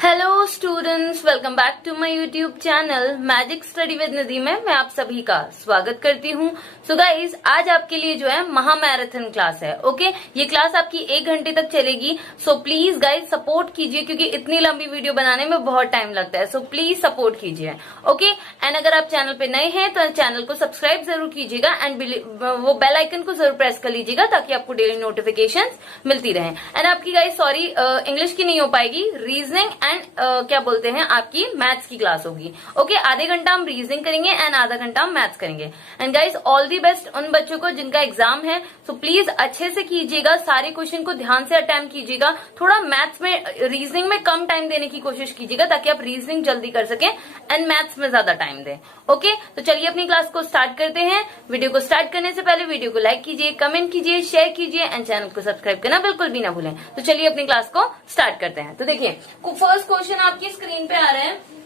Hello students, welcome back to my YouTube channel magic study with Nidhi में मैं आप सभी का स्वागत करती हूँ। सो गाइज, आज आपके लिए जो है महामैराथन क्लास है। ओके, ये क्लास आपकी 1 घंटे तक चलेगी। सो प्लीज गाइज सपोर्ट कीजिए, क्योंकि इतनी लंबी वीडियो बनाने में बहुत टाइम लगता है। सो प्लीज सपोर्ट कीजिए। ओके, एंड अगर आप चैनल पे नए हैं तो चैनल को सब्सक्राइब जरूर कीजिएगा एंड वो बेल आइकन को जरूर प्रेस कर लीजिएगा, ताकि आपको डेली नोटिफिकेशन मिलती रहे। एंड आपकी गाइज सॉरी इंग्लिश की नहीं हो पाएगी, रीजनिंग एंड क्या बोलते हैं आपकी मैथ्स की क्लास होगी। ओके, आधे घंटा हम रीजनिंग करेंगे एंड आधा घंटा हम मैथ्स करेंगे। And guys all the best उन बच्चों को जिनका एग्जाम है। सो प्लीज अच्छे से कीजिएगा, सारे क्वेश्चन को ध्यान से अटेम्प्ट कीजिएगा। थोड़ा मैथ्स में, रीजनिंग में कम टाइम देने की कोशिश कीजिएगा, ताकि आप रीजनिंग जल्दी कर सके एंड मैथ्स में ज्यादा टाइम दें। ओके, तो चलिए अपनी क्लास को स्टार्ट करते हैं। वीडियो को स्टार्ट करने से पहले वीडियो को लाइक कीजिए, कमेंट कीजिए, शेयर कीजिए एंड चैनल को सब्सक्राइब करना बिल्कुल भी ना भूलें। तो चलिए अपनी क्लास को स्टार्ट करते हैं। तो देखिए, फर्स्ट क्वेश्चन आपकी स्क्रीन पे आ रहा है।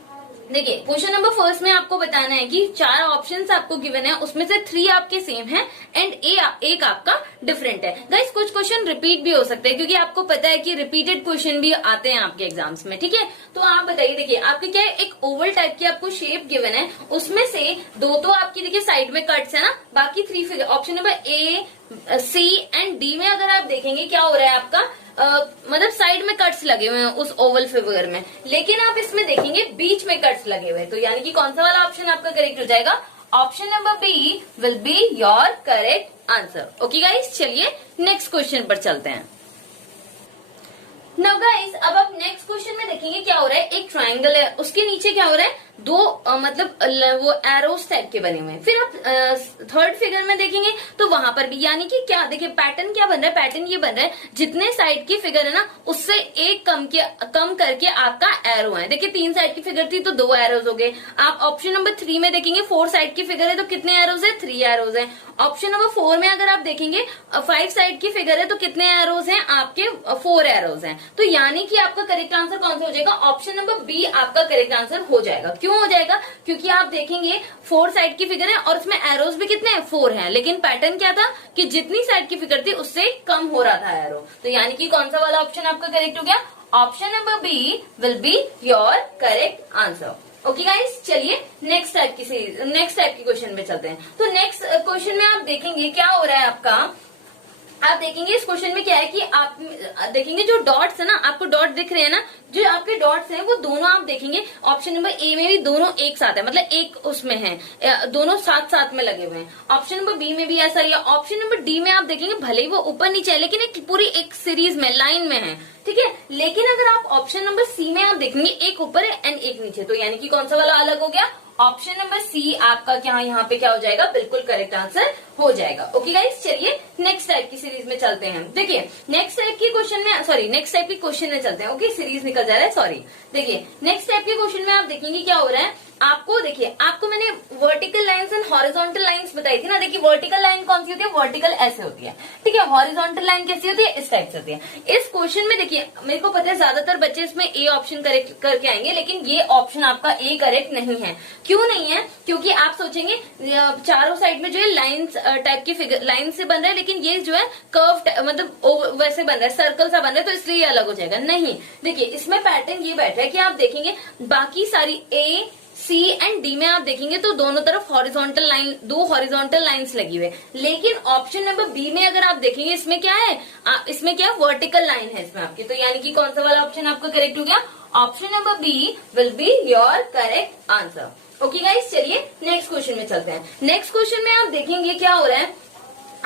देखिए, क्वेश्चन नंबर फर्स्ट में आपको बताना है कि 4 ऑप्शंस आपको गिवन है, उसमें से 3 आपके सेम हैं एंड एक आपका डिफरेंट है। गाइस कुछ क्वेश्चन रिपीट भी हो सकते हैं, क्योंकि आपको पता है कि रिपीटेड क्वेश्चन भी आते हैं आपके एग्जाम्स में। ठीक है, तो आप बताइए। देखिए, आपके क्या है, एक ओवल टाइप की आपको शेप गिवन है, उसमें से 2 तो आपकी देखिए साइड में कट्स है ना, बाकी 3 figure option number A, C and D में अगर आप देखेंगे क्या हो रहा है आपका, मतलब साइड में कट्स लगे हुए हैं उस ओवल फिगर में, लेकिन आप इसमें देखेंगे बीच में कट्स लगे हुए हैं। तो यानी कि कौन सा वाला ऑप्शन आपका करेक्ट हो जाएगा? Option number B will be your correct answer. Okay guys, चलिए नेक्स्ट क्वेश्चन पर चलते हैं। नाउ गाइस, अब आप नेक्स्ट क्वेश्चन में देखेंगे क्या हो रहा है, एक ट्रायंगल है, उसके नीचे क्या हो रहा है, 2 मतलब वो एरोस टाइप के बने हुए हैं। फिर आप थर्ड फिगर में देखेंगे तो वहां पर भी, यानी कि क्या देखिए पैटर्न क्या बन रहा है, पैटर्न ये बन रहा है जितने साइड की फिगर है ना, उससे एक कम करके आपका एरो है। देखिए 3 साइड की फिगर थी तो 2 एरोज हो गए। आप ऑप्शन नंबर 3 में देखेंगे 4 साइड की फिगर है तो कितने एरोज है, 3 एरोज है। ऑप्शन नंबर 4 में अगर आप देखेंगे 5 साइड की फिगर है तो कितने एरोज हैं आपके, 4 एरोज हैं। तो यानी कि आपका करेक्ट आंसर कौन सा हो जाएगा? ऑप्शन नंबर बी आपका करेक्ट आंसर हो जाएगा। क्यों हो जाएगा? क्योंकि आप देखेंगे 4 साइड की फिगर है और उसमें एरोज भी कितने हैं, 4 हैं, लेकिन पैटर्न क्या था कि जितनी साइड की फिगर थी उससे कम हो रहा था एरो। तो यानी कि कौन सा वाला ऑप्शन आपका करेक्ट हो गया? Option number B will be your correct answer. Okay guys, चलिए नेक्स्ट टाइप की क्वेश्चन में चलते हैं। तो नेक्स्ट क्वेश्चन में आप देखेंगे क्या हो रहा है आपका, आप देखेंगे इस क्वेश्चन में क्या है कि आप देखेंगे जो डॉट्स है ना, आपको डॉट दिख रहे हैं ना, जो आपके डॉट्स हैं वो दोनों आप देखेंगे ऑप्शन नंबर ए में भी दोनों एक साथ है, मतलब एक उसमें है, दोनों साथ साथ में लगे हुए हैं। ऑप्शन नंबर बी में भी ऐसा ही है। ऑप्शन नंबर डी में आप देखेंगे भले ही वो ऊपर नीचे है, लेकिन एक पूरी एक सीरीज में लाइन में है। ठीक है, लेकिन अगर आप ऑप्शन नंबर सी में आप देखेंगे एक ऊपर है एंड एक नीचे, तो यानी कि कौन सा वाला अलग हो गया? ऑप्शन नंबर सी आपका क्या यहाँ पे क्या हो जाएगा, बिल्कुल करेक्ट आंसर हो जाएगा। ओके गाइस, चलिए नेक्स्ट टाइप की सीरीज में चलते हैं। देखिए नेक्स्ट टाइप की क्वेश्चन में चलते हैं। ओके, सीरीज निकल जा रहा है, सॉरी। देखिए नेक्स्ट टाइप के क्वेश्चन में आप देखेंगे क्या हो रहा है आपको। देखिए आपको मैंने vertical lines and horizontal lines बताई थी ना। देखिए वर्टिकल लाइन कौन सी होती है, वर्टिकल ऐसे होती है। ठीक है, हॉरिजॉन्टल लाइन कैसी होती है, इस टाइप से होती है। इस क्वेश्चन में देखिए मेरे को पता है ज्यादातर बच्चे इसमें ए ऑप्शन करेक्ट करके आएंगे, लेकिन ये ऑप्शन आपका ए करेक्ट नहीं है। क्यों नहीं है? क्योंकि आप सोचेंगे चारों साइड में जो है लाइन्स टाइप की फिगर लाइन से बन रहा है, लेकिन ये जो है कर्व मतलब वैसे बन रहा है, सर्कल सा बन रहा है, तो इसलिए ये अलग हो जाएगा। नहीं, देखिए इसमें पैटर्न ये बैठा है कि आप देखेंगे बाकी सारी ए, सी एंड डी में आप देखेंगे तो दोनों तरफ हॉरिजॉन्टल लाइन, 2 हॉरिजॉन्टल लाइंस लगी हुई है। लेकिन ऑप्शन नंबर बी में अगर आप देखेंगे इसमें क्या है, इसमें क्या वर्टिकल लाइन है इसमें आपकी। तो यानी कि कौन सा वाला ऑप्शन आपका करेक्ट हो गया? Option number B will be your correct answer. Okay guys, चलिए नेक्स्ट क्वेश्चन में चलते हैं। नेक्स्ट क्वेश्चन में आप देखेंगे क्या हो रहा है,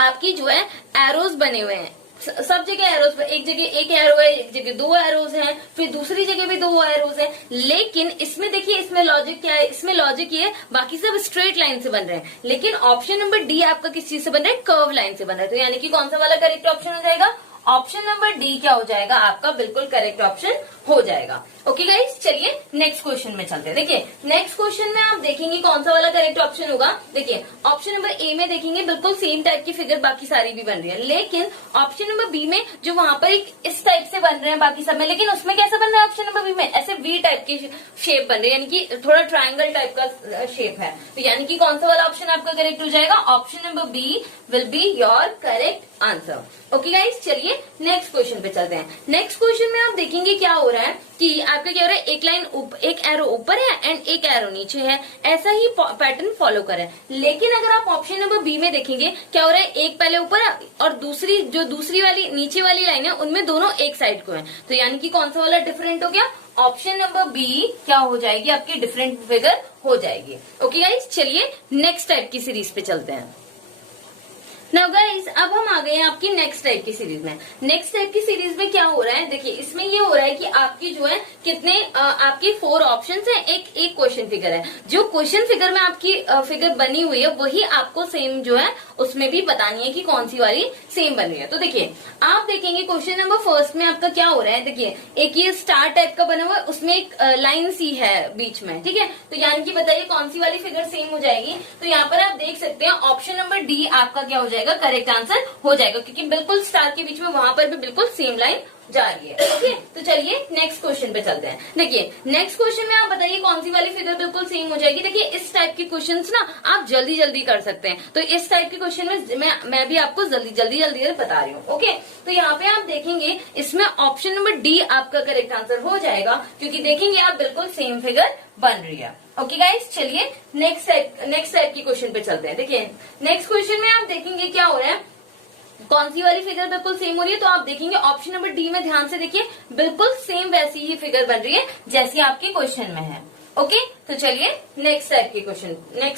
आपकी जो है एरोज बने हुए हैं सब जगह एरोज, एक जगह एक एरो है, एक जगह 2 एरोज हैं, फिर दूसरी जगह भी 2 एरोज हैं। लेकिन इसमें देखिए इसमें लॉजिक क्या है, इसमें लॉजिक ये है बाकी सब स्ट्रेट लाइन से बन रहे हैं, लेकिन ऑप्शन नंबर डी आपका किस चीज से बन रहा है, कर्व लाइन से बन रहा है। तो यानी कि कौन सा वाला करेक्ट ऑप्शन हो जाएगा? ऑप्शन नंबर डी क्या हो जाएगा आपका, बिल्कुल करेक्ट ऑप्शन हो जाएगा। ओके गाइस, चलिए नेक्स्ट क्वेश्चन में चलते हैं। देखिए नेक्स्ट क्वेश्चन में आप देखेंगे कौन सा वाला करेक्ट ऑप्शन होगा। देखिए ऑप्शन नंबर ए में देखेंगे बिल्कुल सेम टाइप की फिगर बाकी सारी भी बन रही है, लेकिन ऑप्शन नंबर बी में जो वहां पर एक इस टाइप से बन रहे हैं बाकी सब में, लेकिन उसमें कैसा बन रहा है ऑप्शन नंबर बी में, ऐसे वी टाइप की शेप बन रही है, यानी कि थोड़ा ट्राइंगल टाइप का शेप है। तो यानी कि कौन सा वाला ऑप्शन आपका करेक्ट हो जाएगा? Option number B will be your correct answer. Okay guys, चलिए नेक्स्ट क्वेश्चन पे चलते हैं। नेक्स्ट क्वेश्चन में आप देखेंगे क्या हो रहा है कि आपका क्या हो रहा है, एक लाइन एक एरो ऊपर है एंड एक एरो नीचे है, ऐसा ही पैटर्न फॉलो करें। लेकिन अगर आप ऑप्शन नंबर बी में देखेंगे क्या हो रहा है, एक पहले ऊपर है और दूसरी वाली नीचे वाली लाइन है उनमें दोनों एक साइड को है। तो यानी कि कौन सा वाला डिफरेंट हो गया? ऑप्शन नंबर बी क्या हो जाएगी आपकी? डिफरेंट फिगर हो जाएगी। ओके गाइस, चलिए नेक्स्ट टाइप की सीरीज पे चलते हैं। नाउ गाइस, अब हम आ गए हैं आपकी नेक्स्ट टाइप की सीरीज में। नेक्स्ट टाइप की सीरीज में क्या हो रहा है, देखिए इसमें ये हो रहा है कि आपकी जो है कितने आपके 4 ऑप्शंस हैं, एक क्वेश्चन फिगर है। जो क्वेश्चन फिगर में आपकी फिगर बनी हुई है वही आपको सेम जो है उसमें भी बतानी है कि कौन सी वाली सेम बन रही है। तो देखिए आप देखेंगे क्वेश्चन नंबर फर्स्ट में आपका क्या हो रहा है, देखिए एक ये स्टार टाइप का बना हुआ है, उसमें एक लाइन सी है बीच में, ठीक है। तो यानी कि बताइए कौन सी वाली फिगर सेम हो जाएगी। तो यहाँ पर आप देख सकते हैं ऑप्शन नंबर डी आपका क्या हो जाएगा? करेक्ट आंसर हो जाएगा, क्योंकि बिल्कुल स्टार के बीच में वहां पर भी बिल्कुल सेम लाइन जा रही है। ओके, तो चलिए नेक्स्ट क्वेश्चन पे चलते हैं। देखिए नेक्स्ट क्वेश्चन में आप बताइए कौन सी वाली फिगर बिल्कुल सेम हो जाएगी। देखिए इस टाइप के क्वेश्चंस ना आप जल्दी जल्दी कर सकते हैं, तो इस टाइप के क्वेश्चन में मैं भी आपको जल्दी बता रही हूँ। ओके, तो यहाँ पे आप देखेंगे इसमें ऑप्शन नंबर डी आपका करेक्ट आंसर हो जाएगा, क्योंकि देखेंगे आप बिल्कुल सेम फिगर बन रही है। ओके गाइस, चलिए नेक्स्ट टाइप की क्वेश्चन पे चलते हैं। देखिए नेक्स्ट क्वेश्चन में आप देखेंगे क्या हो रहा है, कौन सी वाली फिगर बिल्कुल सेम हो रही है। तो आप देखेंगे ऑप्शन नंबर डी में ध्यान से देखिए बिल्कुल सेम वैसी ही फिगर बन रही है जैसी आपके क्वेश्चन में है। ओके, तो चलिए नेक्स्ट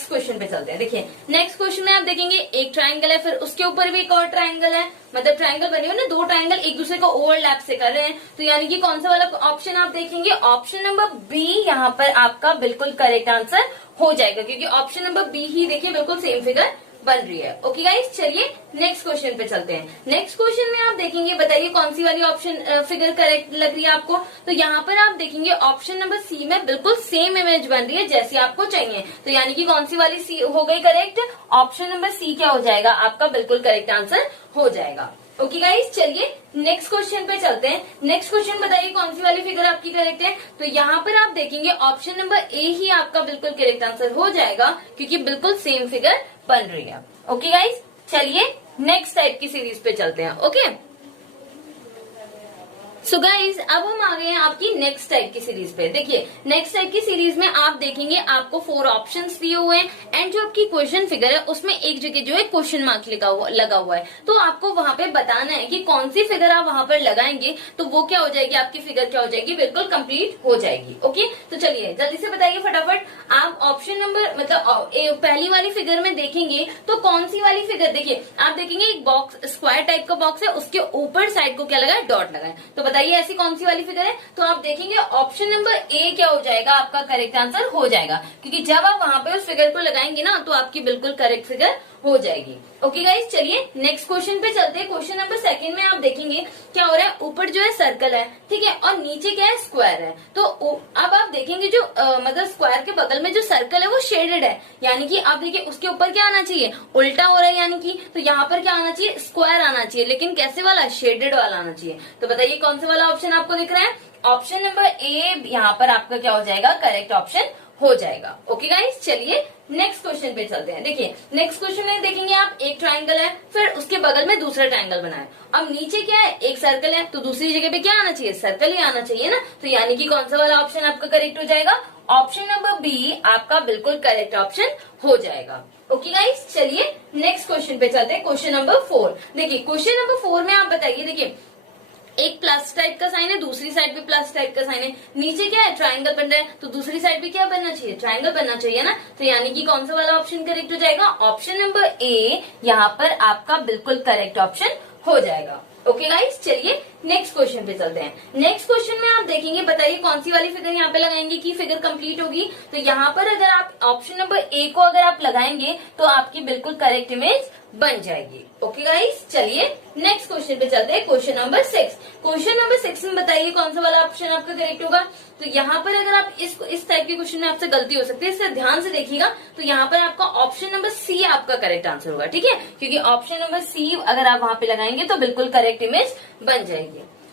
क्वेश्चन पे चलते हैं। देखिए नेक्स्ट क्वेश्चन में आप देखेंगे एक ट्राइंगल है, फिर उसके ऊपर भी एक और ट्राइंगल है, मतलब ट्राइंगल बने हुए ना, 2 ट्राइंगल एक दूसरे को ओवरलैप से कर रहे हैं। तो यानी कि कौन सा वाला ऑप्शन आप देखेंगे? ऑप्शन नंबर बी यहाँ पर आपका बिल्कुल करेक्ट आंसर हो जाएगा, क्योंकि ऑप्शन नंबर बी ही देखिए बिल्कुल सेम फिगर बन रही है। ओके गाइस, चलिए नेक्स्ट क्वेश्चन पे चलते हैं। नेक्स्ट क्वेश्चन में आप देखेंगे बताइए कौन सी वाली ऑप्शन फिगर करेक्ट लग रही है आपको। तो यहाँ पर आप देखेंगे ऑप्शन नंबर सी में बिल्कुल सेम इमेज बन रही है जैसी आपको चाहिए। तो यानी कि कौन सी वाली सी हो गई करेक्ट? ऑप्शन नंबर सी क्या हो जाएगा आपका? बिल्कुल करेक्ट आंसर हो जाएगा। ओके गाइस, चलिए नेक्स्ट क्वेश्चन पे चलते हैं। नेक्स्ट क्वेश्चन बताइए कौन सी वाली फिगर आपकी करेक्ट है। तो यहाँ पर आप देखेंगे ऑप्शन नंबर ए ही आपका बिल्कुल करेक्ट आंसर हो जाएगा, क्योंकि बिल्कुल सेम फिगर बन रही है। ओके गाइस, चलिए नेक्स्ट टाइप की सीरीज पे चलते हैं। ओके सो गाइज, अब हम आ गए हैं आपकी नेक्स्ट टाइप की सीरीज पे। देखिए नेक्स्ट टाइप की सीरीज में आप देखेंगे आपको 4 ऑप्शंस दिए हुए हैं एंड जो आपकी क्वेश्चन फिगर है उसमें एक जगह जो है क्वेश्चन मार्क लगा हुआ है। तो आपको वहां पे बताना है कि कौन सी फिगर आप वहां पर लगाएंगे तो वो क्या हो जाएगी, आपकी फिगर क्या हो जाएगी, बिल्कुल कंप्लीट हो जाएगी। ओके, तो चलिए जल्दी से बताइए फटाफट। आप ऑप्शन नंबर मतलब पहली वाली फिगर में देखेंगे तो कौन सी वाली फिगर, देखिए आप देखेंगे एक बॉक्स स्क्वायर टाइप का बॉक्स है, उसके ऊपर साइड को क्या लगा है, डॉट लगा है। तो बताइए ऐसी कौन सी वाली फिगर है। तो आप देखेंगे ऑप्शन नंबर ए क्या हो जाएगा, आपका करेक्ट आंसर हो जाएगा, क्योंकि जब आप वहां पे उस फिगर को लगाएंगे ना तो आपकी बिल्कुल करेक्ट फिगर हो जाएगी। ओके गाइस, चलिए नेक्स्ट क्वेश्चन पे चलते हैं। क्वेश्चन नंबर 2 में आप देखेंगे क्या हो रहा है, ऊपर जो है सर्कल है, ठीक है, और नीचे क्या है, स्क्वायर है। तो अब आप देखेंगे जो मतलब स्क्वायर के बगल में जो सर्कल है वो शेडेड है, यानी कि आप देखिए उसके ऊपर क्या आना चाहिए, उल्टा हो रहा है, यानी कि तो यहाँ पर क्या आना चाहिए, स्क्वायर आना चाहिए, लेकिन कैसे वाला, शेडेड वाला आना चाहिए। तो बताइए कौन सा वाला ऑप्शन आपको दिख रहा है। ऑप्शन नंबर ए यहाँ पर आपका क्या हो जाएगा, करेक्ट ऑप्शन हो जाएगा। ओके गाइस, चलिए नेक्स्ट क्वेश्चन पे चलते हैं। देखिए नेक्स्ट क्वेश्चन में देखेंगे आप एक ट्राइंगल है, फिर उसके बगल में दूसरा ट्राइंगल बना है। अब नीचे क्या है, एक सर्कल है, तो दूसरी जगह पे क्या आना चाहिए, सर्कल ही आना चाहिए ना। तो यानी कि कौन सा वाला ऑप्शन आपका करेक्ट हो जाएगा, ऑप्शन नंबर बी आपका बिल्कुल करेक्ट ऑप्शन हो जाएगा। ओके गाइस, चलिए नेक्स्ट क्वेश्चन पे चलते हैं। क्वेश्चन नंबर 4, देखिए क्वेश्चन नंबर 4 में आप बताइए, देखिए एक प्लस टाइप का साइन है, दूसरी साइड पे प्लस टाइप का साइन है, नीचे क्या है, ट्राइंगल बन रहा है, तो दूसरी साइड पे क्या बनना चाहिए, ट्राइंगल बनना चाहिए ना। तो यानी कि कौन सा वाला ऑप्शन करेक्ट हो जाएगा, ऑप्शन नंबर ए यहाँ पर आपका बिल्कुल करेक्ट ऑप्शन हो जाएगा। ओके गाइस, चलिए नेक्स्ट क्वेश्चन पे चलते हैं। नेक्स्ट क्वेश्चन में आप देखेंगे, बताइए कौन सी वाली फिगर यहाँ पे लगाएंगे कि फिगर कंप्लीट होगी। तो यहाँ पर अगर आप ऑप्शन नंबर ए को अगर आप लगाएंगे तो आपकी बिल्कुल करेक्ट इमेज बन जाएगी। ओके गाइस, चलिए नेक्स्ट क्वेश्चन पे चलते हैं। क्वेश्चन नंबर 6, क्वेश्चन नंबर 6 में बताइए कौन सा वाला ऑप्शन आपका करेक्ट होगा। तो यहाँ पर अगर आप इस टाइप के क्वेश्चन में आपसे गलती हो सकती है, इससे ध्यान से देखिएगा। तो यहाँ पर आपका ऑप्शन नंबर सी आपका करेक्ट आंसर होगा, ठीक है, क्योंकि ऑप्शन नंबर सी अगर आप वहां पे लगाएंगे तो बिल्कुल करेक्ट इमेज बन जाएगी।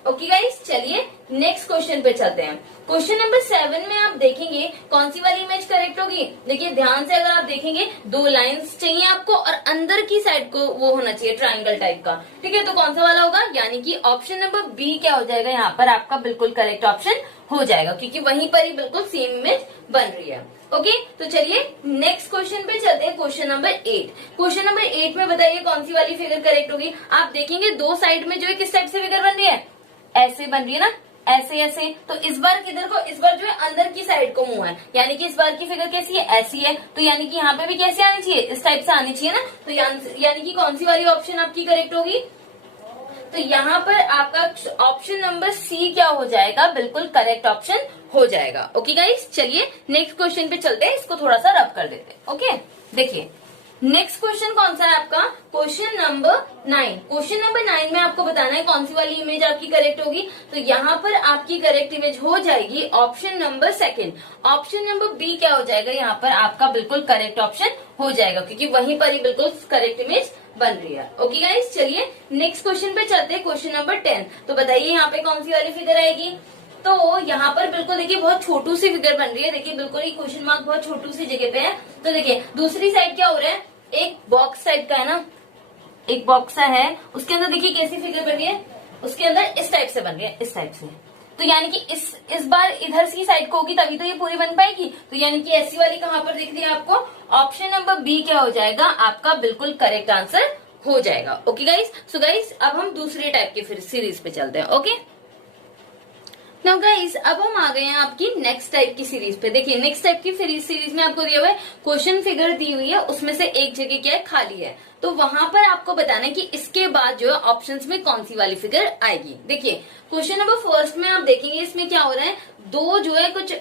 ओके गाइस, चलिए नेक्स्ट क्वेश्चन पे चलते हैं। क्वेश्चन नंबर 7 में आप देखेंगे कौन सी वाली इमेज करेक्ट होगी। देखिए ध्यान से अगर आप देखेंगे 2 लाइंस चाहिए आपको और अंदर की साइड को वो होना चाहिए ट्राइंगल टाइप का, ठीक है। तो कौन सा वाला होगा, यानी कि ऑप्शन नंबर बी क्या हो जाएगा यहाँ पर आपका बिल्कुल करेक्ट ऑप्शन हो जाएगा, क्योंकि वहीं पर ही बिल्कुल सेम इमेज बन रही है। ओके तो चलिए नेक्स्ट क्वेश्चन पे चलते हैं। Question number 8। क्वेश्चन नंबर 8 में बताइए कौन सी वाली फिगर करेक्ट होगी। आप देखेंगे 2 साइड में जो है किस टाइप से फिगर बन रही है, ऐसे बन रही है ना, ऐसे ऐसे। तो इस बार किधर को, इस बार जो है अंदर की साइड को मुंह है, यानी कि इस बार की फिगर कैसी है, ऐसी है। तो यानी कि यहाँ पे भी कैसे आनी चाहिए, इस टाइप से आनी चाहिए ना। तो यानी कि कौन सी वाली ऑप्शन आपकी करेक्ट होगी। तो यहाँ पर आपका ऑप्शन नंबर सी क्या हो जाएगा, बिल्कुल करेक्ट ऑप्शन हो जाएगा। ओके गाइस, चलिए नेक्स्ट क्वेश्चन पे चलते हैं, इसको थोड़ा सा रब कर देते हैं। ओके देखिए नेक्स्ट क्वेश्चन कौन सा है आपका, क्वेश्चन नंबर 9। क्वेश्चन नंबर 9 में आपको बताना है कौन सी वाली इमेज आपकी करेक्ट होगी। तो यहाँ पर आपकी करेक्ट इमेज हो जाएगी option number 2। Option number B क्या हो जाएगा, यहाँ पर आपका बिल्कुल करेक्ट ऑप्शन हो जाएगा, क्योंकि वहीं पर ही बिल्कुल करेक्ट इमेज बन रही है। ओके गाइस, चलिए नेक्स्ट क्वेश्चन पे चलते हैं। Question number 10। तो बताइए यहाँ पे कौन सी वाली फिगर आएगी। तो यहाँ पर बिल्कुल देखिए बहुत छोटू सी फिगर बन रही है। देखिए बिल्कुल ही क्वेश्चन मार्क बहुत छोटू सी जगह पे है। तो देखिए दूसरी साइड क्या हो रहा है, एक बॉक्स टाइप का है ना, एक बॉक्स है, उसके अंदर देखिए कैसी फिगर बन रही है, उसके अंदर इस टाइप से बन रही है, इस टाइप से। तो यानी कि इस बार इधर की साइड को होगी तभी तो ये पूरी बन पाएगी। तो यानी कि ऐसी वाली कहाँ पर दिख रही है आपको, ऑप्शन नंबर बी क्या हो जाएगा आपका बिल्कुल करेक्ट आंसर हो जाएगा। ओके गाइस, सो गाइस अब हम दूसरे टाइप की फिर सीरीज पे चलते हैं। ओके नाउ गाइस, अब हम आ गए हैं आपकी नेक्स्ट टाइप की सीरीज पे। देखिए नेक्स्ट टाइप की सीरीज में आपको दिया हुआ है क्वेश्चन फिगर दी हुई है, उसमें से एक जगह क्या है, खाली है। तो वहां पर आपको बताना है कि इसके बाद जो है ऑप्शंस में कौन सी वाली फिगर आएगी। देखिए क्वेश्चन नंबर 1 में आप देखेंगे इसमें क्या हो रहा है, 2 जो है कुछ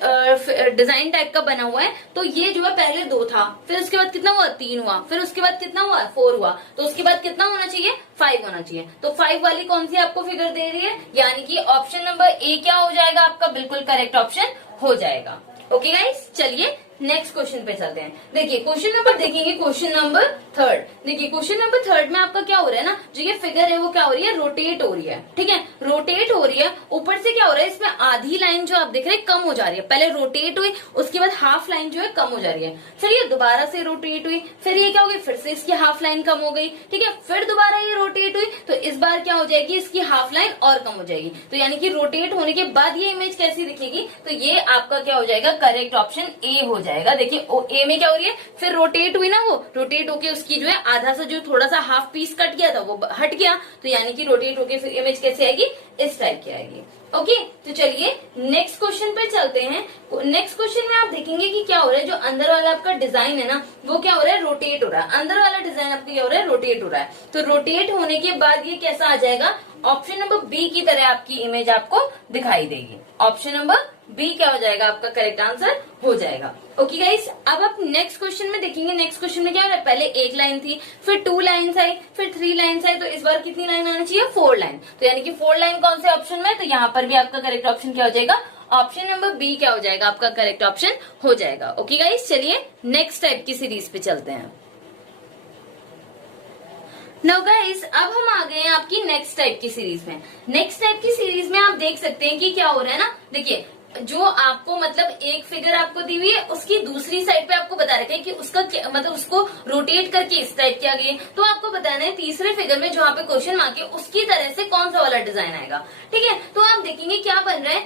डिजाइन टाइप का बना हुआ है। तो ये जो है पहले 2 था, फिर उसके बाद कितना हुआ, 3 हुआ, फिर उसके बाद कितना हुआ, 4 हुआ। तो उसके बाद कितना होना चाहिए, 5 होना चाहिए। तो 5 वाली कौन सी आपको फिगर दे रही है, यानी कि ऑप्शन नंबर ए क्या हो जाएगा आपका बिल्कुल करेक्ट ऑप्शन हो जाएगा। ओके गाइस, चलिए नेक्स्ट क्वेश्चन पे चलते हैं। देखिए क्वेश्चन नंबर देखेंगे, क्वेश्चन नंबर 3। देखिए क्वेश्चन नंबर 3 में आपका क्या हो रहा है ना, जो ये फिगर है वो क्या हो रही है, रोटेट हो रही है। ठीक है, रोटेट हो रही है। ऊपर से क्या हो रहा है, इसमें आधी लाइन जो आप देख रहे हैं कम हो जा रही है। पहले रोटेट हुई, उसके बाद हाफ लाइन जो है कम हो जा रही है। फिर ये दोबारा से रोटेट हुई, फिर ये क्या हो गई, फिर से इसकी हाफ लाइन कम हो गई। ठीक है, फिर दोबारा ये रोटेट हुई, तो इस बार क्या हो जाएगी, इसकी हाफ लाइन और कम हो जाएगी। तो यानी कि रोटेट होने के बाद ये इमेज कैसी दिखेगी, तो ये आपका क्या हो जाएगा, करेक्ट ऑप्शन ए हो जाएगा। देखिए ए में क्या हो रही है, फिर रोटेट हुई ना, वो रोटेट होके उसकी जो है आधा सा जो थोड़ा सा हाफ पीस कट गया था वो हट गया। तो यानी कि रोटेट होके फिर इमेज कैसे आएगी, इस टाइप की आएगी। ओके तो चलिए नेक्स्ट क्वेश्चन पे चलते हैं। नेक्स्ट क्वेश्चन में आप देखेंगे कि क्या हो रहा है, जो अंदर वाला आपका डिजाइन है ना वो क्या हो रहा है, रोटेट हो रहा है। अंदर वाला डिजाइन आपका क्या हो रहा है, रोटेट हो रहा है। तो रोटेट होने के बाद ये कैसा आ जाएगा, ऑप्शन नंबर बी की तरह आपकी इमेज आपको दिखाई देगी। ऑप्शन नंबर बी क्या हो जाएगा, आपका करेक्ट आंसर हो जाएगा। ओके गाइस, अब आप नेक्स्ट क्वेश्चन में देखेंगे। नेक्स्ट क्वेश्चन में क्या हो रहा है, पहले 1 लाइन थी, फिर 2 लाइन्स आई, फिर 3 लाइन्स आई। तो इस बार कितनी लाइन आनी चाहिए, 4 लाइन। तो यानी कि 4 लाइन कौन से ऑप्शन में है, तो यहाँ पर भी आपका करेक्ट ऑप्शन क्या हो जाएगा, ऑप्शन नंबर बी क्या हो जाएगा, आपका करेक्ट ऑप्शन हो जाएगा। ओके गाइस, चलिए नेक्स्ट टाइप की सीरीज पे चलते हैं। नाउ गाइस, अब हम आ गए हैं आपकी नेक्स्ट टाइप की सीरीज में। नेक्स्ट टाइप की सीरीज में आप देख सकते हैं कि क्या हो रहा है ना, देखिए जो आपको मतलब एक फिगर आपको दी हुई है, उसकी दूसरी साइड पे आपको बता रखे हैं कि उसका मतलब उसको रोटेट करके इस टाइप किया गया। तो आपको बताना है तीसरे फिगर में जहाँ पे क्वेश्चन मार्क है उसकी तरह से कौन सा वाला डिजाइन आएगा। ठीक है, तो आप देखेंगे क्या बन रहा है,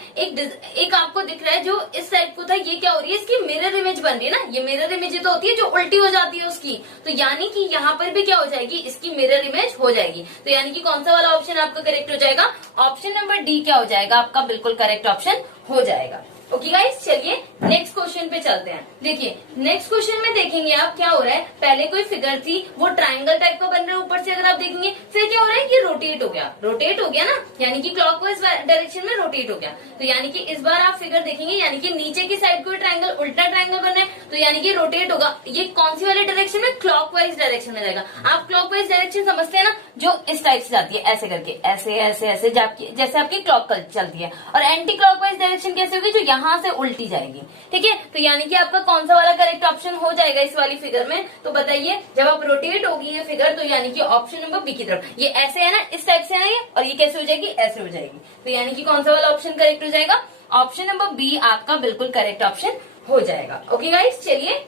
एक आपको दिख रहा है जो इस साइड को था, ये क्या हो रही है, इसकी मिरर इमेज बन रही है ना। ये मिरर इमेज तो होती है जो उल्टी हो जाती है उसकी। तो यानी कि यहाँ पर भी क्या हो जाएगी, इसकी मिरर इमेज हो जाएगी। तो यानी कि कौन सा वाला ऑप्शन आपका करेक्ट हो जाएगा, ऑप्शन नंबर डी क्या हो जाएगा, आपका बिल्कुल करेक्ट ऑप्शन हो जाएगा। ओके गाइस, चलिए नेक्स्ट क्वेश्चन पे चलते हैं। देखिए नेक्स्ट क्वेश्चन में देखेंगे आप क्या हो रहा है, पहले कोई फिगर थी वो ट्रायंगल टाइप का बन रहा है ऊपर से, अगर आप देखेंगे फिर क्या हो रहा है कि रोटेट हो गया। रोटेट हो गया ना, यानी कि क्लॉकवाइज डायरेक्शन में रोटेट हो गया। तो यानी कि इस बार आप फिगर देखेंगे, यानी कि नीचे की साइड कोई ट्रायंगल उल्टा ट्रायंगल बन रहा है। तो यानी कि रोटेट होगा, ये कौन सी वाली डायरेक्शन में, क्लॉकवाइज डायरेक्शन में जाएगा। आप क्लॉकवाइज डायरेक्शन समझते हैं ना, जो इस टाइप से जाती है, ऐसे करके, ऐसे ऐसे ऐसे जैसे आपकी क्लॉक चलती है। और एंटी क्लॉकवाइज डायरेक्शन कैसे होगी, जो यहाँ से उल्टी जाएगी। ठीक है, तो यानी कि आपका कौन सा वाला करेक्ट ऑप्शन हो जाएगा इस वाली फिगर में, तो बताइए। जब आप रोटेट होगी ये फिगर तो यानी कि ऑप्शन नंबर बी की तरफ, ये ऐसे है ना, इस टाइप से है ये, और ये कैसे हो जाएगी, ऐसे हो जाएगी। तो यानी कि कौन सा वाला ऑप्शन करेक्ट हो जाएगा, ऑप्शन नंबर बी आपका बिल्कुल करेक्ट ऑप्शन हो जाएगा। ओके गाइस, चलिए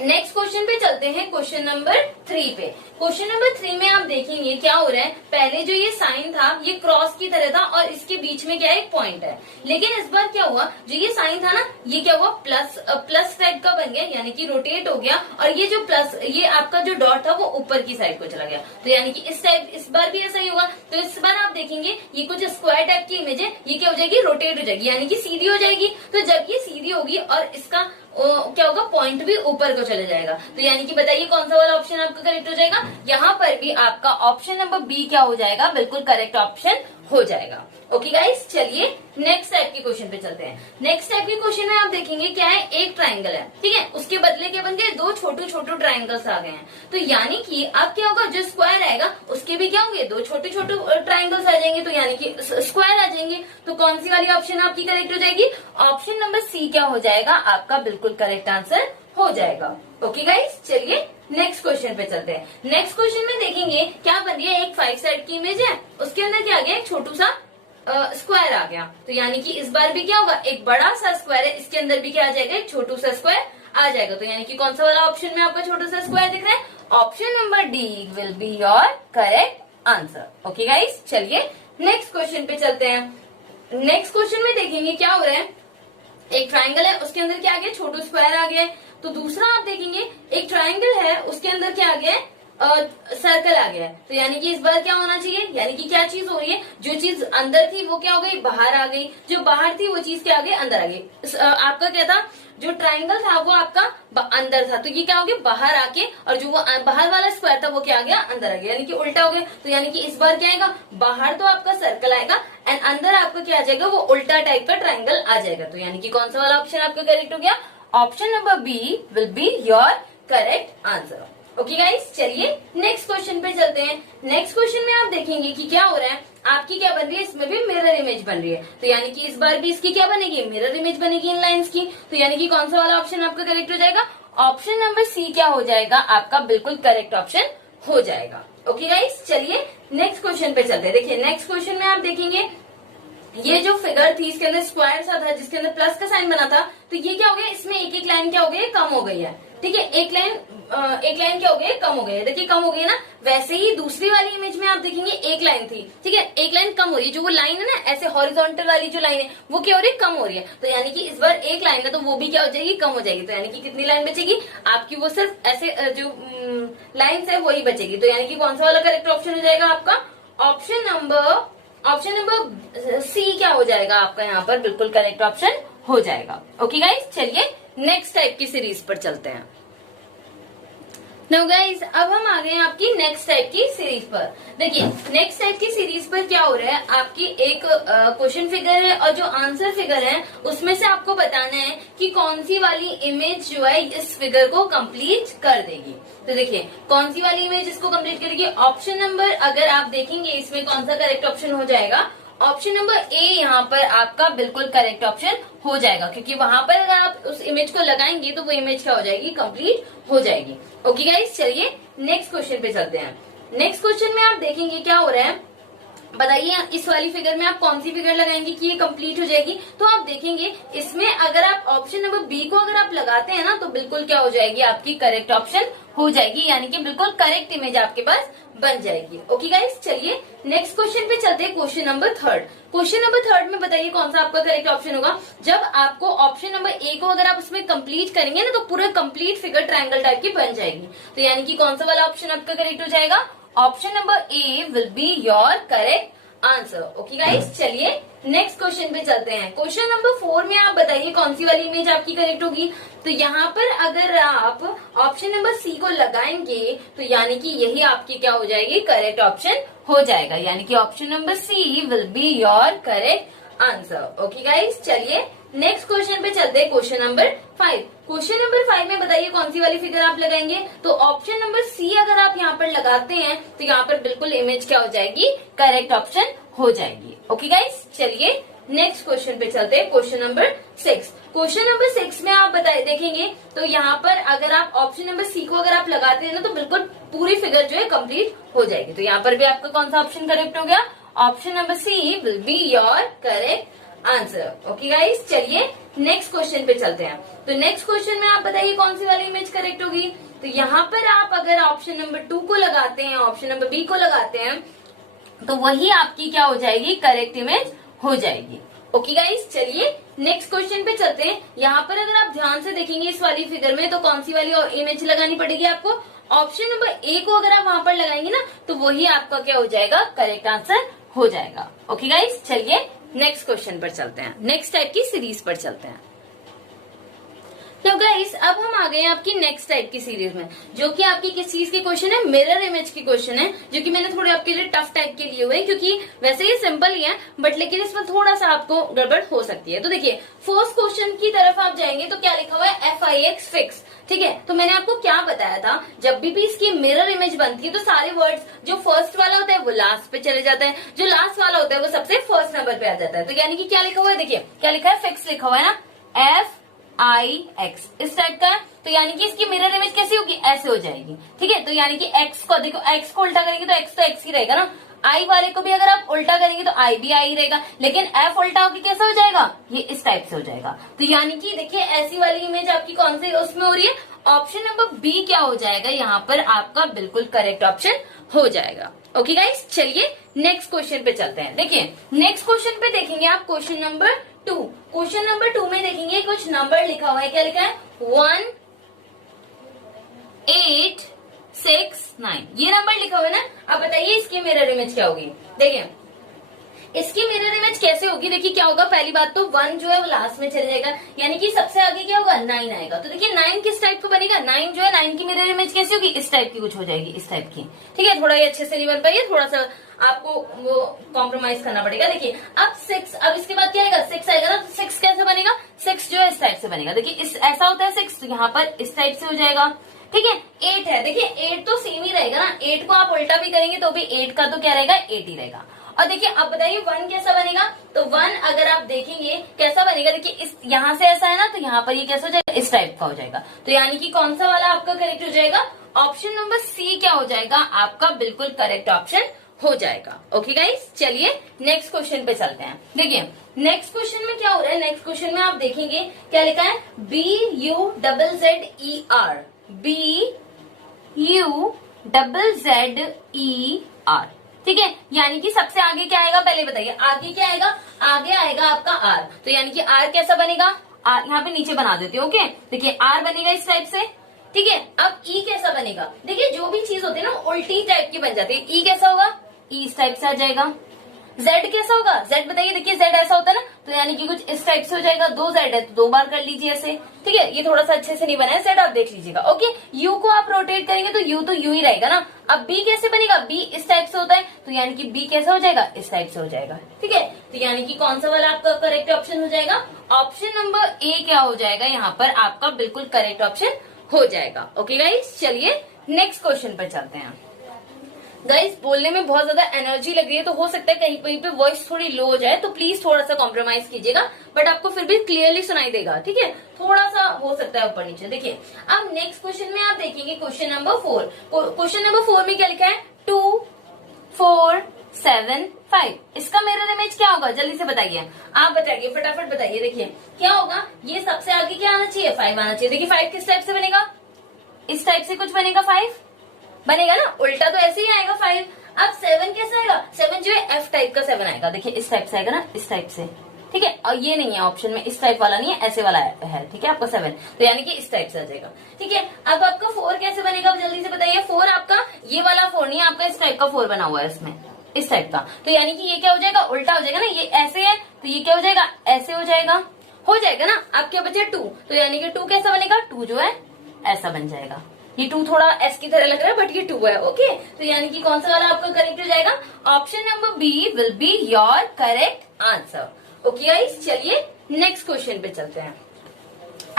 नेक्स्ट क्वेश्चन पे चलते हैं, क्वेश्चन नंबर 3 पे। क्वेश्चन नंबर 3 में आप देखेंगे क्या हो रहा है, पहले जो ये साइन था ये क्रॉस की तरह था और इसके बीच में क्या है, एक पॉइंट है। लेकिन इस बार क्या हुआ, जो ये साइन था ना ये क्या हुआ, प्लस टाइप का बन गया, यानी कि रोटेट हो गया, और ये जो प्लस, ये आपका जो डॉट था वो ऊपर की साइड को चला गया। तो यानी कि इस बार भी ऐसा ही होगा। तो इस बार आप देखेंगे ये कुछ स्क्वायर टाइप की इमेज है, ये क्या हो जाएगी, रोटेट हो जाएगी, यानी कि सीधी हो जाएगी। तो जब ये सीधी होगी और इसका क्या होगा, पॉइंट भी ऊपर को चले जाएगा। तो यानी कि बताइए कौन सा वाला ऑप्शन आपका करेक्ट हो जाएगा, यहाँ पर भी आपका ऑप्शन नंबर बी क्या हो जाएगा, बिल्कुल करेक्ट ऑप्शन हो जाएगा। ओके गाइस, चलिए नेक्स्ट टाइप के क्वेश्चन पे चलते हैं। नेक्स्ट टाइप के क्वेश्चन में आप देखेंगे क्या है, एक ट्राइंगल है, ठीक है, उसके बदले क्या बन गए, दो छोटे छोटे ट्राइंगल्स आ गए हैं। तो यानी कि अब क्या होगा, जो स्क्वायर आएगा उसके भी क्या होंगे, दो छोटे छोटे ट्राइंगल्स आ जाएंगे, तो यानी कि स्क्वायर आ जाएंगे। तो कौन सी वाली ऑप्शन आपकी करेक्ट हो जाएगी, ऑप्शन नंबर सी क्या हो जाएगा, आपका बिल्कुल करेक्ट आंसर हो जाएगा। ओके गाइस, चलिए नेक्स्ट क्वेश्चन पे चलते हैं। नेक्स्ट क्वेश्चन में देखेंगे क्या बन रही है, एक 5 साइड की इमेज है, उसके अंदर क्या आ गया, एक छोटू सा स्क्वायर आ गया। तो यानी कि इस बार भी क्या होगा, एक बड़ा सा स्क्वायर है, इसके अंदर भी क्या आ जाएगा, एक छोटू सा स्क्वायर आ जाएगा। तो यानी कि कौन सा वाला ऑप्शन में आपका छोटा सा स्क्वायर दिख रहा है, option number D will be your correct answer. Okay guys, चलिए नेक्स्ट क्वेश्चन पे चलते हैं। नेक्स्ट क्वेश्चन में देखेंगे क्या हो रहा है, एक ट्राइंगल है, उसके अंदर क्या आ गया, छोटू स्क्वायर आ गया है। तो दूसरा आप देखेंगे एक ट्राइंगल है, उसके अंदर क्या आ गया है, सर्कल आ गया है। तो यानी कि इस बार क्या होना चाहिए, यानी कि क्या चीज हो रही है, जो चीज अंदर थी वो क्या हो गई, बाहर आ गई, जो बाहर थी वो चीज क्या आ गई, अंदर आ गई। आपका क्या था, जो ट्राइंगल था वो आपका अंदर था, तो ये क्या हो गया, बाहर आके, और जो वो बाहर वाला स्क्वायर था वो क्या आ गया, अंदर आ गया, यानी कि उल्टा हो गया। तो यानी कि इस बार क्या आएगा, बाहर तो आपका सर्कल आएगा एंड अंदर आपका क्या आ जाएगा, वो उल्टा टाइप का ट्राइंगल आ जाएगा। तो यानी कि कौन सा वाला ऑप्शन आपका करेक्ट हो गया, option number B will be your correct answer. Okay guys, चलिए नेक्स्ट क्वेश्चन पे चलते हैं। नेक्स्ट क्वेश्चन में आप देखेंगे कि क्या हो रहा है, आपकी क्या बन रही है, इसमें भी मिरर इमेज बन रही है। तो यानी कि इस बार भी इसकी क्या बनेगी, मिरर इमेज बनेगी इन लाइंस की। तो यानी कि कौन सा वाला ऑप्शन आपका करेक्ट हो जाएगा, ऑप्शन नंबर सी क्या हो जाएगा, आपका बिल्कुल करेक्ट ऑप्शन हो जाएगा। ओके गाइस, चलिए नेक्स्ट क्वेश्चन पे चलते हैं। देखिए नेक्स्ट क्वेश्चन में आप देखेंगे ये जो फिगर थी इसके अंदर स्क्वायर सा था जिसके अंदर प्लस का साइन बना था, तो ये क्या हो गया, इसमें एक एक लाइन क्या हो गई, कम हो गई है। ठीक है, एक लाइन क्या हो गई, कम हो गई है। देखिए कम हो गई है ना। वैसे ही दूसरी वाली इमेज में आप देखेंगे एक लाइन थी, ठीक है, एक लाइन कम हो रही है, जो वो लाइन है ना ऐसे हॉरिजॉन्टल वाली जो लाइन है वो क्या हो रही है, कम हो रही है। तो यानी कि इस बार एक लाइन है तो वो भी क्या हो जाएगी, कम हो जाएगी। तो यानी कि कितनी लाइन बचेगी आपकी, वो सिर्फ ऐसे जो लाइन है वही बचेगी। तो यानी कि कौन सा वाला करेक्ट ऑप्शन हो जाएगा आपका, ऑप्शन नंबर सी क्या हो जाएगा आपका, यहाँ पर बिल्कुल करेक्ट ऑप्शन हो जाएगा। ओके गाइस, चलिए नेक्स्ट टाइप की सीरीज पर चलते हैं। नाउ गाइस, अब हम आ गए हैं आपकी नेक्स्ट टाइप की सीरीज पर। देखिए नेक्स्ट टाइप की सीरीज पर क्या हो रहा है, आपकी एक क्वेश्चन फिगर है और जो आंसर फिगर है उसमें से आपको बताना है कि कौन सी वाली इमेज जो है इस फिगर को कंप्लीट कर देगी। तो देखिए कौन सी वाली इमेज इसको कंप्लीट करेगी, ऑप्शन नंबर अगर आप देखेंगे इसमें कौन सा करेक्ट ऑप्शन हो जाएगा, ऑप्शन नंबर ए यहाँ पर आपका बिल्कुल करेक्ट ऑप्शन हो जाएगा, क्योंकि वहां पर अगर आप उस इमेज को लगाएंगे तो वो इमेज क्या हो जाएगी, कंप्लीट हो जाएगी। ओके गाइस, चलिए नेक्स्ट क्वेश्चन पे चलते हैं। नेक्स्ट क्वेश्चन में आप देखेंगे क्या हो रहा है, बताइए इस वाली फिगर में आप कौन सी फिगर लगाएंगे कि ये कंप्लीट हो जाएगी। तो आप देखेंगे इसमें अगर आप ऑप्शन नंबर बी को अगर आप लगाते हैं ना तो बिल्कुल क्या हो जाएगी, आपकी करेक्ट ऑप्शन हो जाएगी, यानी कि बिल्कुल करेक्ट इमेज आपके पास बन जाएगी। ओके गाइस, चलिए नेक्स्ट क्वेश्चन पे चलते हैं, क्वेश्चन नंबर 3। क्वेश्चन नंबर 3 में बताइए कौन सा आपका करेक्ट ऑप्शन होगा। जब आपको ऑप्शन नंबर ए को अगर आप उसमें कंप्लीट करेंगे ना तो पूरा कंप्लीट फिगर ट्रायंगल टाइप की बन जाएगी। तो यानी कि कौन सा वाला ऑप्शन आपका करेक्ट हो जाएगा, option number A will be your correct answer. Okay guys, चलिए नेक्स्ट क्वेश्चन पे चलते हैं। क्वेश्चन नंबर 4 में आप बताइए कौन सी वाली इमेज आपकी करेक्ट होगी। तो यहाँ पर अगर आप ऑप्शन नंबर सी को लगाएंगे तो यानी कि यही आपकी क्या हो जाएगी, करेक्ट ऑप्शन हो जाएगा, यानी कि option number C will be your correct answer. Okay guys, चलिए नेक्स्ट क्वेश्चन पे चलते हैं, क्वेश्चन नंबर 5। क्वेश्चन नंबर 5 में बताइए कौन सी वाली फिगर आप लगाएंगे। तो ऑप्शन नंबर सी अगर आप यहाँ पर लगाते हैं तो यहाँ पर बिल्कुल इमेज क्या हो जाएगी, करेक्ट ऑप्शन हो जाएगी। ओके गाइस, चलिए नेक्स्ट क्वेश्चन पे चलते हैं, क्वेश्चन नंबर 6। क्वेश्चन नंबर 6 में आप बताए देखेंगे तो यहाँ पर अगर आप ऑप्शन नंबर सी को अगर आप लगाते हैं ना तो बिल्कुल पूरी फिगर जो है कंप्लीट हो जाएगी। तो यहाँ पर भी आपका कौन सा ऑप्शन करेक्ट हो गया? Option number C will be your correct answer. Okay guys, चलिए नेक्स्ट क्वेश्चन पे चलते हैं। तो नेक्स्ट क्वेश्चन में आप बताइए कौन सी वाली इमेज करेक्ट होगी। तो यहाँ पर आप अगर ऑप्शन नंबर 2 को लगाते हैं, ऑप्शन नंबर बी को लगाते हैं, तो वही आपकी क्या हो जाएगी? करेक्ट इमेज हो जाएगी। ओके गाइस, चलिए नेक्स्ट क्वेश्चन पे चलते हैं। यहाँ पर अगर आप ध्यान से देखेंगे इस वाली फिगर में तो कौन सी वाली इमेज लगानी पड़ेगी आपको? ऑप्शन नंबर ए को अगर आप वहां पर लगाएंगे ना तो वही आपका क्या हो जाएगा? करेक्ट आंसर हो जाएगा। ओके गाइस, चलिए नेक्स्ट क्वेश्चन पर चलते हैं, नेक्स्ट टाइप की सीरीज पर चलते हैं। तो गाइस अब हम आ गए हैं आपकी नेक्स्ट टाइप की सीरीज में, जो कि आपकी किस चीज की क्वेश्चन है? मिरर इमेज की क्वेश्चन है, जो कि मैंने थोड़े आपके लिए टफ टाइप के लिए हुए हैं, क्योंकि वैसे ये सिंपल ही है बट लेकिन इसमें थोड़ा सा आपको गड़बड़ हो सकती है। तो देखिए फर्स्ट क्वेश्चन की तरफ आप जाएंगे तो क्या लिखा हुआ है? FIX fix. ठीक है, तो मैंने आपको क्या बताया था, जब भी इसकी मिरर इमेज बनती है तो सारे वर्ड्स जो फर्स्ट वाला होता है वो लास्ट पे चले जाता है, जो लास्ट वाला होता है वो सबसे फर्स्ट नंबर पे आ जाता है। तो यानी कि क्या लिखा हुआ है? देखिए क्या लिखा है? फिक्स लिखा हुआ है ना, FIX इस टाइप का है। तो यानी कि इसकी मिरर इमेज कैसी होगी? ऐसे हो जाएगी। ठीक है, तो यानी कि x को देखो, x को उल्टा करेंगे तो x ही रहेगा ना। I वाले को भी अगर आप उल्टा करेंगे तो I भी I रहेगा, लेकिन F उल्टा होकर कैसा हो जाएगा? ये इस टाइप से हो जाएगा। तो यानी कि देखिए ऐसी वाली इमेज आपकी कौन सी उसमें हो रही है? ऑप्शन नंबर बी क्या हो जाएगा? यहाँ पर आपका बिल्कुल करेक्ट ऑप्शन हो जाएगा। ओके गाइस, चलिए नेक्स्ट क्वेश्चन पे चलते हैं। देखिए नेक्स्ट क्वेश्चन पे देखेंगे आप क्वेश्चन नंबर 2। क्वेश्चन नंबर 2 में देखेंगे कुछ नंबर लिखा हुआ है, क्या लिखा है? 1 8 6 9 ये नंबर लिखा हुआ है ना। अब बताइए इसकी मिरर इमेज क्या होगी? देखिए इसकी मिरर इमेज कैसे होगी? देखिए क्या होगा, पहली बात तो 1 जो है वो लास्ट में चले जाएगा, यानी कि सबसे आगे क्या होगा? 9 आएगा। तो देखिए 9 किस टाइप का बनेगा? 9 जो है 9 की मिरर इमेज कैसी होगी? इस टाइप की कुछ हो जाएगी, इस टाइप की। ठीक है, थोड़ा ये अच्छे से नहीं बन पाई है, थोड़ा सा आपको वो कॉम्प्रोमाइज करना पड़ेगा। देखिए अब 6, अब इसके बाद क्या आएगा? 6 आएगा ना। तो 6 कैसे बनेगा? 6 जो है इस टाइप से बनेगा। देखिए इस ऐसा होता है 6, तो यहाँ पर इस टाइप से हो जाएगा। ठीक है, 8 है, देखिए 8 तो सेम ही रहेगा ना, 8 को आप उल्टा भी करेंगे तो भी 8 का तो क्या रहेगा? 8 ही रहेगा। और देखिए अब बताइए 1 कैसा बनेगा? तो 1 अगर आप देखेंगे कैसा बनेगा, देखिए इस यहाँ से ऐसा है ना, तो यहाँ पर ये कैसा हो जाएगा? इस टाइप का हो जाएगा। तो यानी कि कौन सा वाला आपका करेक्ट हो जाएगा? ऑप्शन नंबर सी क्या हो जाएगा? आपका बिल्कुल करेक्ट ऑप्शन हो जाएगा। ओके गाइस, चलिए नेक्स्ट क्वेश्चन पे चलते हैं। देखिए नेक्स्ट क्वेश्चन में क्या हो रहा है? नेक्स्ट क्वेश्चन में आप देखेंगे क्या लिखा है? BUZZER BUZZER। ठीक है, यानी कि सबसे आगे क्या आएगा? पहले बताइए आगे क्या आएगा? आगे आएगा आपका R। तो यानी कि R कैसा बनेगा? R यहाँ पे नीचे बना देते हो। ओके, देखिए R बनेगा इस टाइप से। ठीक है, अब E कैसा बनेगा? देखिए जो भी चीज होती है ना उल्टी टाइप की बन जाती है। E कैसा होगा? E इस टाइप से आ जाएगा। Z कैसा होगा? Z बताइए, देखिए Z ऐसा होता है ना, तो यानी कि कुछ इस टाइप से हो जाएगा। 2 Z है तो 2 बार कर लीजिए ऐसे। ठीक है, ये थोड़ा सा अच्छे से नहीं बना है Z, आप देख लीजिएगा। ओके, U को आप रोटेट करेंगे तो U ही रहेगा ना। अब B कैसे बनेगा? B इस टाइप से होता है, तो यानी कि B कैसा हो जाएगा? इस टाइप से हो जाएगा। ठीक है, तो यानी कि कौन सा वाला आपका करेक्ट ऑप्शन हो जाएगा? ऑप्शन नंबर ए क्या हो जाएगा? यहाँ पर आपका बिल्कुल करेक्ट ऑप्शन हो जाएगा। ओके गाइस, चलिए नेक्स्ट क्वेश्चन पर चलते हैं। गाइस बोलने में बहुत ज्यादा एनर्जी लग रही है, तो हो सकता है कहीं कहीं पे वॉइस थोड़ी लो हो जाए, तो प्लीज थोड़ा सा कॉम्प्रोमाइज कीजिएगा, बट आपको फिर भी क्लियरली सुनाई देगा। ठीक है, थोड़ा सा हो सकता है ऊपर नीचे। देखिए अब नेक्स्ट क्वेश्चन में आप देखेंगे क्वेश्चन नंबर 4। क्वेश्चन नंबर 4 में क्या लिखा है? 2 4 7 5। इसका मिरर इमेज क्या होगा? जल्दी से बताइए, आप बताइए, फटाफट बताइए। देखिए क्या होगा? ये सबसे आगे क्या आना चाहिए? 5 आना चाहिए। देखिए 5 किस टाइप से बनेगा? इस टाइप से कुछ बनेगा। 5 बनेगा ना, उल्टा तो ऐसे ही आएगा 5। अब 7 कैसा आएगा? 7 जो है F टाइप का 7 आएगा। देखिए इस टाइप से आएगा ना, इस टाइप से। ठीक है, और ये नहीं है ऑप्शन में, इस टाइप वाला नहीं है, ऐसे वाला है। ठीक है, आपका 7 तो यानी कि इस टाइप से आ जाएगा। ठीक है, अब आपका 4 कैसे बनेगा? जल्दी से बताइए। 4 आपका ये वाला 4 नहीं है, आपका इस टाइप का 4 बना हुआ है इसमें, इस टाइप का। तो यानी कि ये क्या हो जाएगा? उल्टा हो जाएगा ना, ये ऐसे है तो ये क्या हो जाएगा? ऐसे हो जाएगा ना। अब क्या बचे? 2, तो यानी कि 2 कैसा बनेगा? 2 जो है ऐसा बन जाएगा। ये 2 थोड़ा एस की तरह लग रहा है बट ये 2 है। ओके, तो यानी कि कौन सा वाला आपका करेक्ट हो जाएगा? Option number B will be your correct answer. Okay guys, चलिए नेक्स्ट क्वेश्चन पे चलते हैं।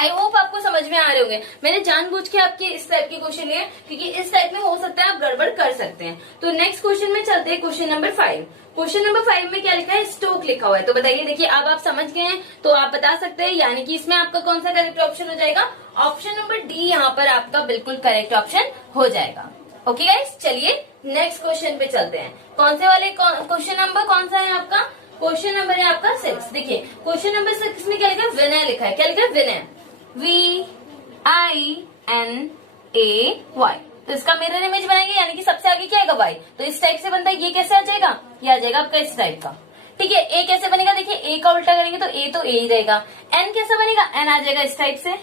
आई होप आपको समझ में आ रहे होंगे। मैंने जानबूझ के आपके इस टाइप के क्वेश्चन लिए क्योंकि इस टाइप में हो सकता है आप गड़बड़ कर सकते हैं। तो नेक्स्ट क्वेश्चन में चलते हैं, क्वेश्चन नंबर 5। क्वेश्चन नंबर 5 में क्या लिखा है, स्टोक लिखा हुआ है। तो बताइए, देखिए अब आप समझ गए हैं तो आप बता सकते हैं, यानी कि इसमें आपका कौन सा करेक्ट ऑप्शन हो जाएगा, ऑप्शन नंबर डी यहाँ पर आपका बिल्कुल करेक्ट ऑप्शन हो जाएगा। ओके गाइस, चलिए नेक्स्ट क्वेश्चन पे चलते हैं। कौन से वाले क्वेश्चन नंबर कौन सा है आपका, क्वेश्चन नंबर है आपका 6। देखिए क्वेश्चन नंबर 6 में क्या लिखा है, विनय लिखा है। क्या लिखा है, विनय, VINAY। तो इसका मिरर इमेज बनाएंगे, यानी कि सबसे आगे क्या आएगा, वाई। तो इस टाइप से बनता है, ये कैसे आ जाएगा, ये आ जाएगा आपका इस टाइप का। ठीक है, ए कैसे बनेगा, देखिए ए का उल्टा करेंगे तो ए तो ए ही रहेगा। एन कैसे बनेगा, एन आ जाएगा इस टाइप से।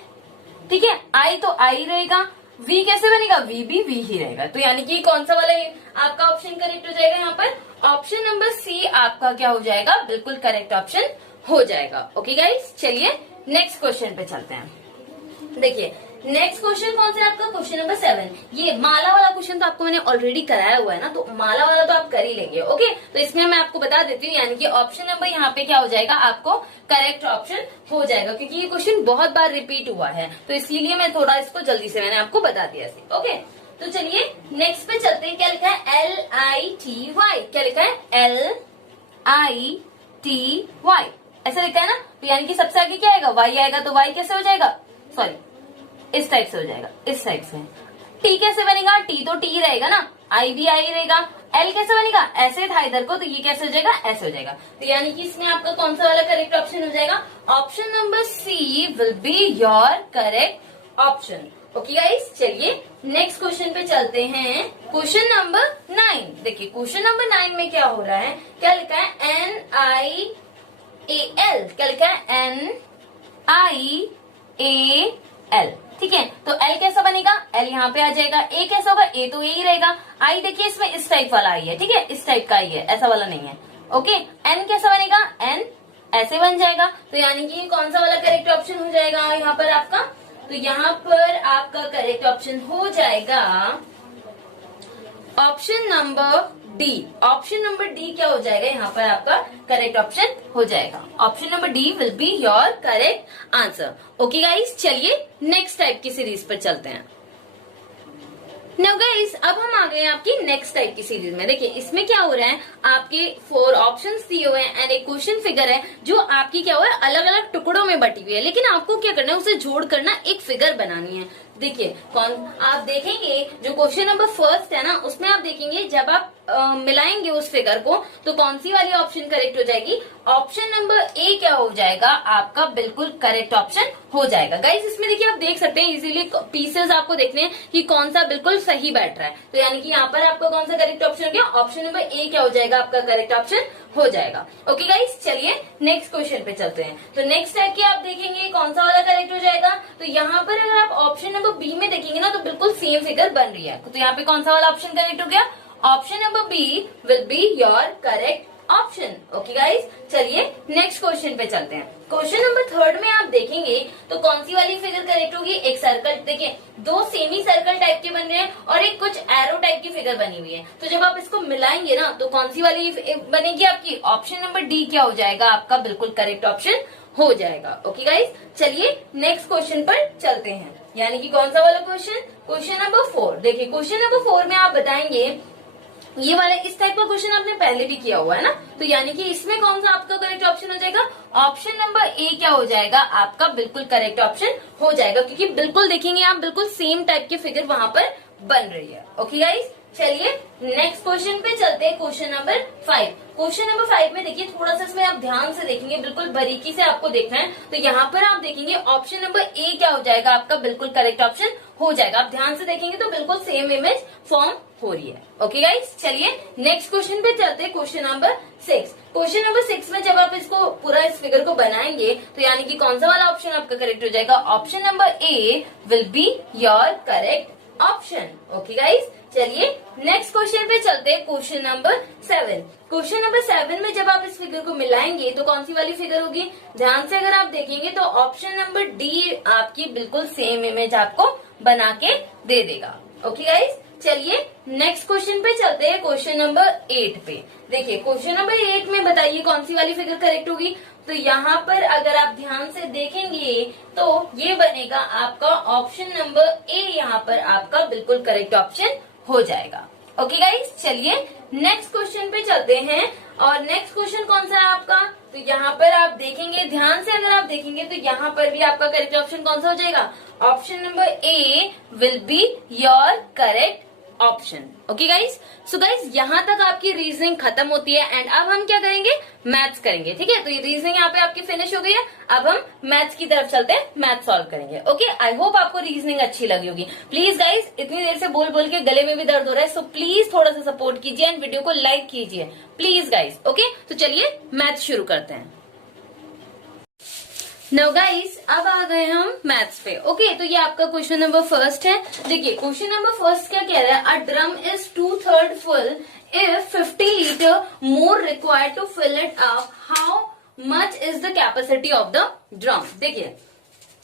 ठीक है, आई तो आई रहेगा। वी कैसे बनेगा, वी भी वी ही रहेगा। तो यानी कि कौन सा वाला आपका ऑप्शन करेक्ट हो जाएगा, यहाँ पर ऑप्शन नंबर सी आपका क्या हो जाएगा, बिल्कुल करेक्ट ऑप्शन हो जाएगा। ओके गाइस, चलिए नेक्स्ट क्वेश्चन पे चलते हैं। देखिए नेक्स्ट क्वेश्चन कौन सा है आपका, क्वेश्चन नंबर 7। ये माला वाला क्वेश्चन तो आपको मैंने ऑलरेडी कराया हुआ है ना, तो माला वाला तो आप कर ही लेंगे। ओके, तो इसमें मैं आपको बता देती हूँ, यानी कि ऑप्शन नंबर यहाँ पे क्या हो जाएगा, आपको करेक्ट ऑप्शन हो जाएगा, क्योंकि ये क्वेश्चन बहुत बार रिपीट हुआ है, तो इसीलिए मैं थोड़ा इसको जल्दी से मैंने आपको बता दिया। ओके, तो चलिए नेक्स्ट पे चलते हैं। क्या लिखा है, LITY। क्या लिखा है, LITY, ऐसा लिखा है ना। तो यानी कि सबसे आगे क्या आएगा, वाई आएगा। तो वाई कैसे हो जाएगा, सॉरी इस टाइप से हो जाएगा, इस टाइप से। टी कैसे बनेगा, टी तो टी रहेगा ना, आई भी आई रहेगा। एल कैसे बनेगा, ऐसे था इधर को, तो ये कैसे हो जाएगा, ऐसे हो जाएगा। तो यानी कि इसमें आपका कौन सा वाला करेक्ट ऑप्शन हो जाएगा, option number C will be your correct option. Okay guys, चलिए नेक्स्ट क्वेश्चन पे चलते हैं। Question number 9। देखिए क्वेश्चन नंबर 9 में क्या हो रहा है, क्या लिखा है, NIAL। क्या लिखा है, NIAL। ठीक है, तो L कैसा बनेगा, L यहाँ पे आ जाएगा। A कैसा होगा, A तो यही रहेगा। I देखिए इसमें इस टाइप वाला आई है, ठीक है, इस टाइप का आई है, ऐसा वाला नहीं है। ओके, N कैसा बनेगा, N ऐसे बन जाएगा। तो यानी कि कौन सा वाला करेक्ट ऑप्शन हो जाएगा यहाँ पर आपका, तो यहाँ पर आपका करेक्ट ऑप्शन हो जाएगा option number D. Option number D क्या हो जाएगा, यहाँ पर आपका करेक्ट ऑप्शन हो जाएगा। Option number D will be your correct answer. Okay guys, चलिए नेक्स्ट टाइप की सीरीज पर चलते हैं। नाउ गाइस, अब हम आ गए आपकी नेक्स्ट टाइप की सीरीज में। देखिए इसमें क्या हो रहा है, आपके 4 ऑप्शंस दिए हुए हैं एंड एक क्वेश्चन फिगर है जो आपकी क्या हुआ है, अलग अलग टुकड़ों में बटी हुई है, लेकिन आपको क्या करना है, उसे जोड़ करना एक फिगर बनानी है। देखिए आप देखेंगे जो क्वेश्चन नंबर 1 है ना, उसमें आप देखेंगे जब आप मिलाएंगे उस फिगर को तो कौन सी वाली ऑप्शन करेक्ट हो जाएगी, ऑप्शन नंबर ए क्या हो जाएगा, आपका बिल्कुल करेक्ट ऑप्शन हो जाएगा। गाइस इसमें देखिए आप देख सकते हैं इजीली पीसेस आपको देखने हैं कि कौन सा बिल्कुल सही बैठ रहा है। तो यानी कि यहाँ पर आपका कौन सा करेक्ट ऑप्शन हो गया, ऑप्शन नंबर ए क्या हो जाएगा, आपका करेक्ट ऑप्शन हो जाएगा। ओके गाइस, चलिए नेक्स्ट क्वेश्चन पे चलते हैं। तो नेक्स्ट टाइप की आप देखेंगे कौन सा वाला करेक्ट हो जाएगा, तो यहाँ पर अगर आप ऑप्शन नंबर बी में देखेंगे ना, तो बिल्कुल सेम फिगर बन रही है। तो यहाँ पे कौन सा वाला ऑप्शन करेक्ट हो गया, option number B will be your correct option. Okay guys, चलिए नेक्स्ट क्वेश्चन पे चलते हैं। क्वेश्चन नंबर 3 में आप देखेंगे तो कौन सी वाली फिगर करेक्ट होगी, एक सर्कल, देखिए 2 सेमी सर्कल टाइप के बन रहे हैं और एक कुछ एरो टाइप की फिगर बनी हुई है। तो जब आप इसको मिलाएंगे ना तो कौन सी वाली बनेगी आपकी, ऑप्शन नंबर डी क्या हो जाएगा, आपका बिल्कुल करेक्ट ऑप्शन हो जाएगा। ओके गाइस, चलिए नेक्स्ट क्वेश्चन पर चलते हैं, यानी कि कौन सा वाला क्वेश्चन, क्वेश्चन नंबर 4। देखिए क्वेश्चन नंबर 4 में आप बताएंगे, ये वाला इस टाइप का क्वेश्चन आपने पहले भी किया हुआ है ना, तो यानी कि इसमें कौन सा आपका करेक्ट ऑप्शन हो जाएगा, ऑप्शन नंबर ए क्या हो जाएगा, आपका बिल्कुल करेक्ट ऑप्शन हो जाएगा, क्योंकि बिल्कुल देखेंगे आप बिल्कुल सेम टाइप की फिगर वहां पर बन रही है। ओके गाइस, चलिए नेक्स्ट क्वेश्चन पे चलते हैं, क्वेश्चन नंबर 5। क्वेश्चन नंबर 5 में देखिए थोड़ा सा इसमें आप ध्यान से देखेंगे, बिल्कुल बारीकी से आपको देखना है। तो यहाँ पर आप देखेंगे ऑप्शन नंबर ए क्या हो जाएगा, आपका बिल्कुल करेक्ट ऑप्शन हो जाएगा। आप ध्यान से देखेंगे तो बिल्कुल सेम इमेज फॉर्म हो रही है। ओके गाइस, चलिए नेक्स्ट क्वेश्चन पे चलते हैं, क्वेश्चन नंबर 6। क्वेश्चन नंबर 6 में जब आप इसको पूरा इस फिगर को बनाएंगे तो यानी कि कौन सा वाला ऑप्शन आपका करेक्ट हो जाएगा, option number A will be your correct option. Okay guys, चलिए नेक्स्ट क्वेश्चन पे चलते हैं, क्वेश्चन नंबर 7। क्वेश्चन नंबर 7 में जब आप इस फिगर को मिलाएंगे तो कौन सी वाली फिगर होगी, ध्यान से अगर आप देखेंगे तो ऑप्शन नंबर डी आपकी बिल्कुल सेम इमेज आपको बना के दे देगा। ओके गाइस, चलिए नेक्स्ट क्वेश्चन पे चलते हैं, क्वेश्चन नंबर 8 पे। देखिए क्वेश्चन नंबर 8 में बताइए कौन सी वाली फिगर करेक्ट होगी, तो यहाँ पर अगर आप ध्यान से देखेंगे तो ये बनेगा आपका ऑप्शन नंबर ए, यहाँ पर आपका बिल्कुल करेक्ट ऑप्शन हो जाएगा। ओके गाइस, चलिए नेक्स्ट क्वेश्चन पे चलते हैं। और नेक्स्ट क्वेश्चन कौन सा है आपका, तो यहाँ पर आप देखेंगे, ध्यान से अगर आप देखेंगे तो यहाँ पर भी आपका करेक्ट ऑप्शन कौन सा हो जाएगा, option number A will be your correct option. Okay guys, so guys यहाँ तक आपकी रीजनिंग खत्म होती है एंड अब हम क्या करेंगे, मैथ्स करेंगे। ठीक है, तो ये रीजनिंग यहाँ पे आपकी फिनिश हो गई है। अब हम मैथ्स की तरफ चलते हैं, मैथ सॉल्व करेंगे। ओके, आई होप आपको रीजनिंग अच्छी लगी होगी। प्लीज गाइस, इतनी देर से बोल बोल के गले में भी दर्द हो रहा है, सो प्लीज थोड़ा सा सपोर्ट कीजिए एंड वीडियो को लाइक कीजिए प्लीज गाइस। ओके, तो चलिए मैथ शुरू करते हैं। नाउ गाइस, अब आ गए हम मैथ्स पे। ओके, तो ये आपका क्वेश्चन नंबर फर्स्ट है। देखिए क्वेश्चन नंबर फर्स्ट क्या कह रहा है, a drum is 2/3 full if 50 litre more required to fill it up, how much is the capacity of the drum. देखिए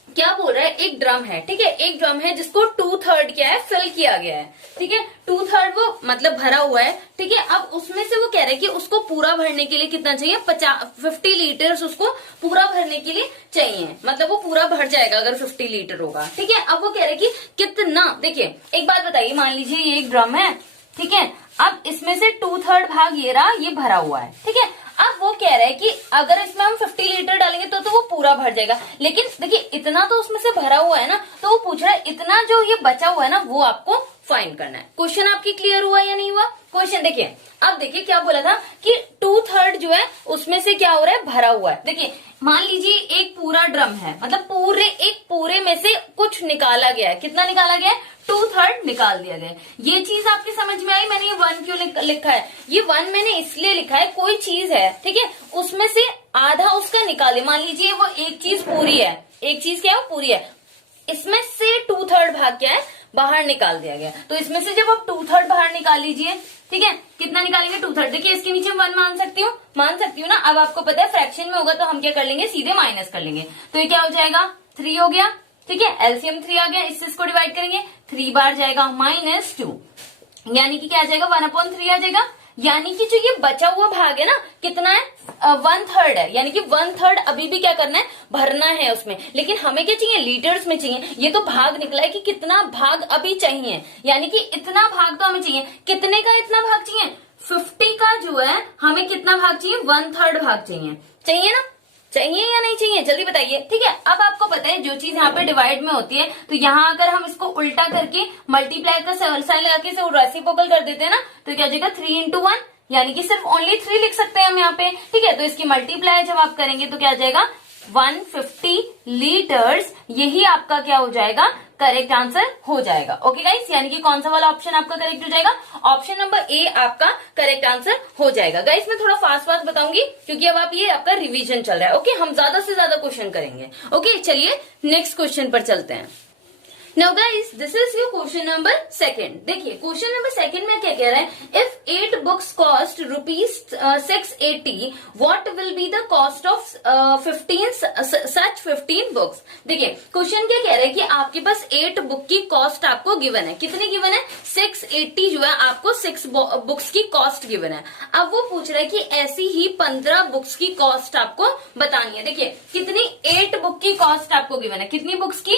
क्या बोल रहा है, एक ड्रम है, ठीक है, एक ड्रम है जिसको 2/3 क्या है, फिल किया गया है। ठीक है, 2/3 वो मतलब भरा हुआ है। ठीक है, अब उसमें से वो कह रहा है कि उसको पूरा भरने के लिए कितना चाहिए, 50 लीटर्स उसको पूरा भरने के लिए चाहिए, मतलब वो पूरा भर जाएगा अगर 50 लीटर होगा। ठीक है, अब वो कह रहा है कि कितना। देखिए एक बात बताइए, मान लीजिए ये एक ड्रम है, ठीक है, अब इसमें से 2/3 भाग ये रहा, ये भरा हुआ है। ठीक है, अब वो कह रहा है कि अगर इसमें हम 50 लीटर डालेंगे तो वो पूरा भर जाएगा, लेकिन देखिए इतना तो उसमें से भरा हुआ है ना, तो वो पूछ रहा है इतना जो ये बचा हुआ है ना वो आपको फाइंड करना है। क्वेश्चन आपकी क्लियर हुआ या नहीं हुआ क्वेश्चन। देखिए अब देखिए क्या बोला था कि 2/3 जो है उसमें से क्या हो रहा है, भरा हुआ है। देखिए मान लीजिए एक पूरा ड्रम है, मतलब पूरे में से कुछ निकाला गया है। कितना निकाला गया है, 2/3 निकाल दिया गया है। ये चीज आपकी समझ में आई, मैंने ये 1 क्यों लिखा है, ये 1 मैंने इसलिए लिखा है, कोई चीज है, ठीक है, उसमें से आधा उसका निकाले। मान लीजिए वो एक चीज पूरी है, एक चीज क्या है, पूरी है, इसमें से 2/3 भाग क्या है, बाहर निकाल दिया गया। तो इसमें से जब आप 2/3 बाहर निकाल लीजिए, ठीक है, कितना निकालेंगे, 2/3। देखिए इसके नीचे 1 मान सकती हूँ ना। अब आपको पता है फ्रैक्शन में होगा तो हम क्या कर लेंगे, सीधे माइनस कर लेंगे। तो ये क्या हो जाएगा, 3 हो गया। ठीक है, एलसीएम 3 आ गया, इससे इसको डिवाइड करेंगे, 3 बार जाएगा -2, यानी कि क्या आ जाएगा, 1/3 आ जाएगा। यानी कि जो ये बचा हुआ भाग है ना, कितना है, 1/3 है, यानी कि 1/3 अभी भी क्या करना है, भरना है उसमें। लेकिन हमें क्या चाहिए, लीटर्स में चाहिए। ये तो भाग निकला है कि कितना भाग अभी चाहिए, यानी कि इतना भाग तो हमें चाहिए। कितने का इतना भाग चाहिए, 50 का जो है हमें कितना भाग चाहिए, 1/3 भाग चाहिए ना, चाहिए या नहीं चाहिए, जल्दी बताइए। ठीक है, अब आपको पता है जो चीज यहाँ पे डिवाइड में होती है, तो यहाँ अगर हम इसको उल्टा करके मल्टीप्लाई का साइन लगा के रेसिप्रोकल कर देते हैं ना, तो क्या हो जाएगा, 3 × 1, यानी कि सिर्फ ओनली 3 लिख सकते हैं हम यहाँ पे। ठीक है, तो इसकी मल्टीप्लाई जब आप करेंगे तो क्या आ जाएगा, 150 लीटर्स, यही आपका क्या हो जाएगा, करेक्ट आंसर हो जाएगा। ओके गाइस, यानी कि कौन सा वाला ऑप्शन आपका करेक्ट हो जाएगा, ऑप्शन नंबर ए आपका करेक्ट आंसर हो जाएगा। गाइस मैं थोड़ा फास्ट बताऊंगी क्योंकि अब आप ये आपका रिवीजन चल रहा है। ओके, हम ज्यादा से ज्यादा क्वेश्चन करेंगे। ओके, चलिए नेक्स्ट क्वेश्चन पर चलते हैं। Now guys, this is your question number 2। देखिए क्वेश्चन नंबर 2 में क्या कह रहा है, if 8 books cost ₹680, what will be the cost of 15 such 15 books. देखिए क्वेश्चन क्या कह रहा है कि आपके पास 8 बुक की कॉस्ट आपको गिवन है। कितनी गिवन है, 680 जो है आपको 6 बुक्स की कॉस्ट गिवन है। अब वो पूछ रहा है कि ऐसी ही 15 बुक्स की कॉस्ट आपको बतानी है। देखिए कितनी, 8 बुक की कॉस्ट आपको गिवन है, कितनी बुक्स की,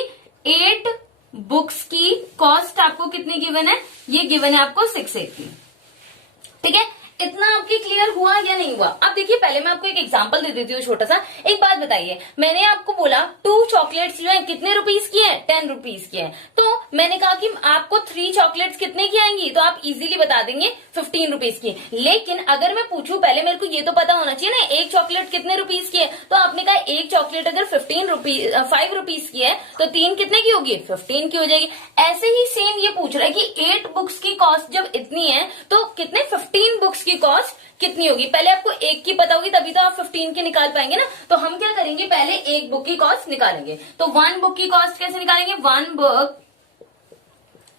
8 बुक्स की कॉस्ट आपको कितनी गिवन है, ये गिवन है आपको 680। ठीक है, इतना आपकी क्लियर हुआ या नहीं हुआ। अब देखिए पहले मैं आपको एक एग्जांपल दे देती हूँ छोटा सा। एक बात बताइए, मैंने आपको बोला 2 चॉकलेट्स जो है कितने रुपीस की है, 10 रुपीस की है। तो मैंने कहा कि आपको 3 चॉकलेट्स कितने की आएंगी, तो आप इजीली बता देंगे 15 रुपीस की। लेकिन अगर मैं पूछूं, पहले मेरे को ये तो पता होना चाहिए ना एक चॉकलेट कितने रुपीस की है। तो आपने कहा एक चॉकलेट अगर 5 रुपीस की है तो 3 कितने की होगी, 15 की हो जाएगी। ऐसे ही सेम ये पूछ रहा है कि 8 बुक्स की कॉस्ट जब इतनी है तो कितने, 15 बुक्स की कॉस्ट कितनी होगी। पहले आपको एक की पता होगी तभी तो आप 15 की निकाल पाएंगे ना। तो हम क्या करेंगे, पहले एक बुक की कॉस्ट निकालेंगे। तो 1 बुक की कॉस्ट कैसे निकालेंगे, 1 बुक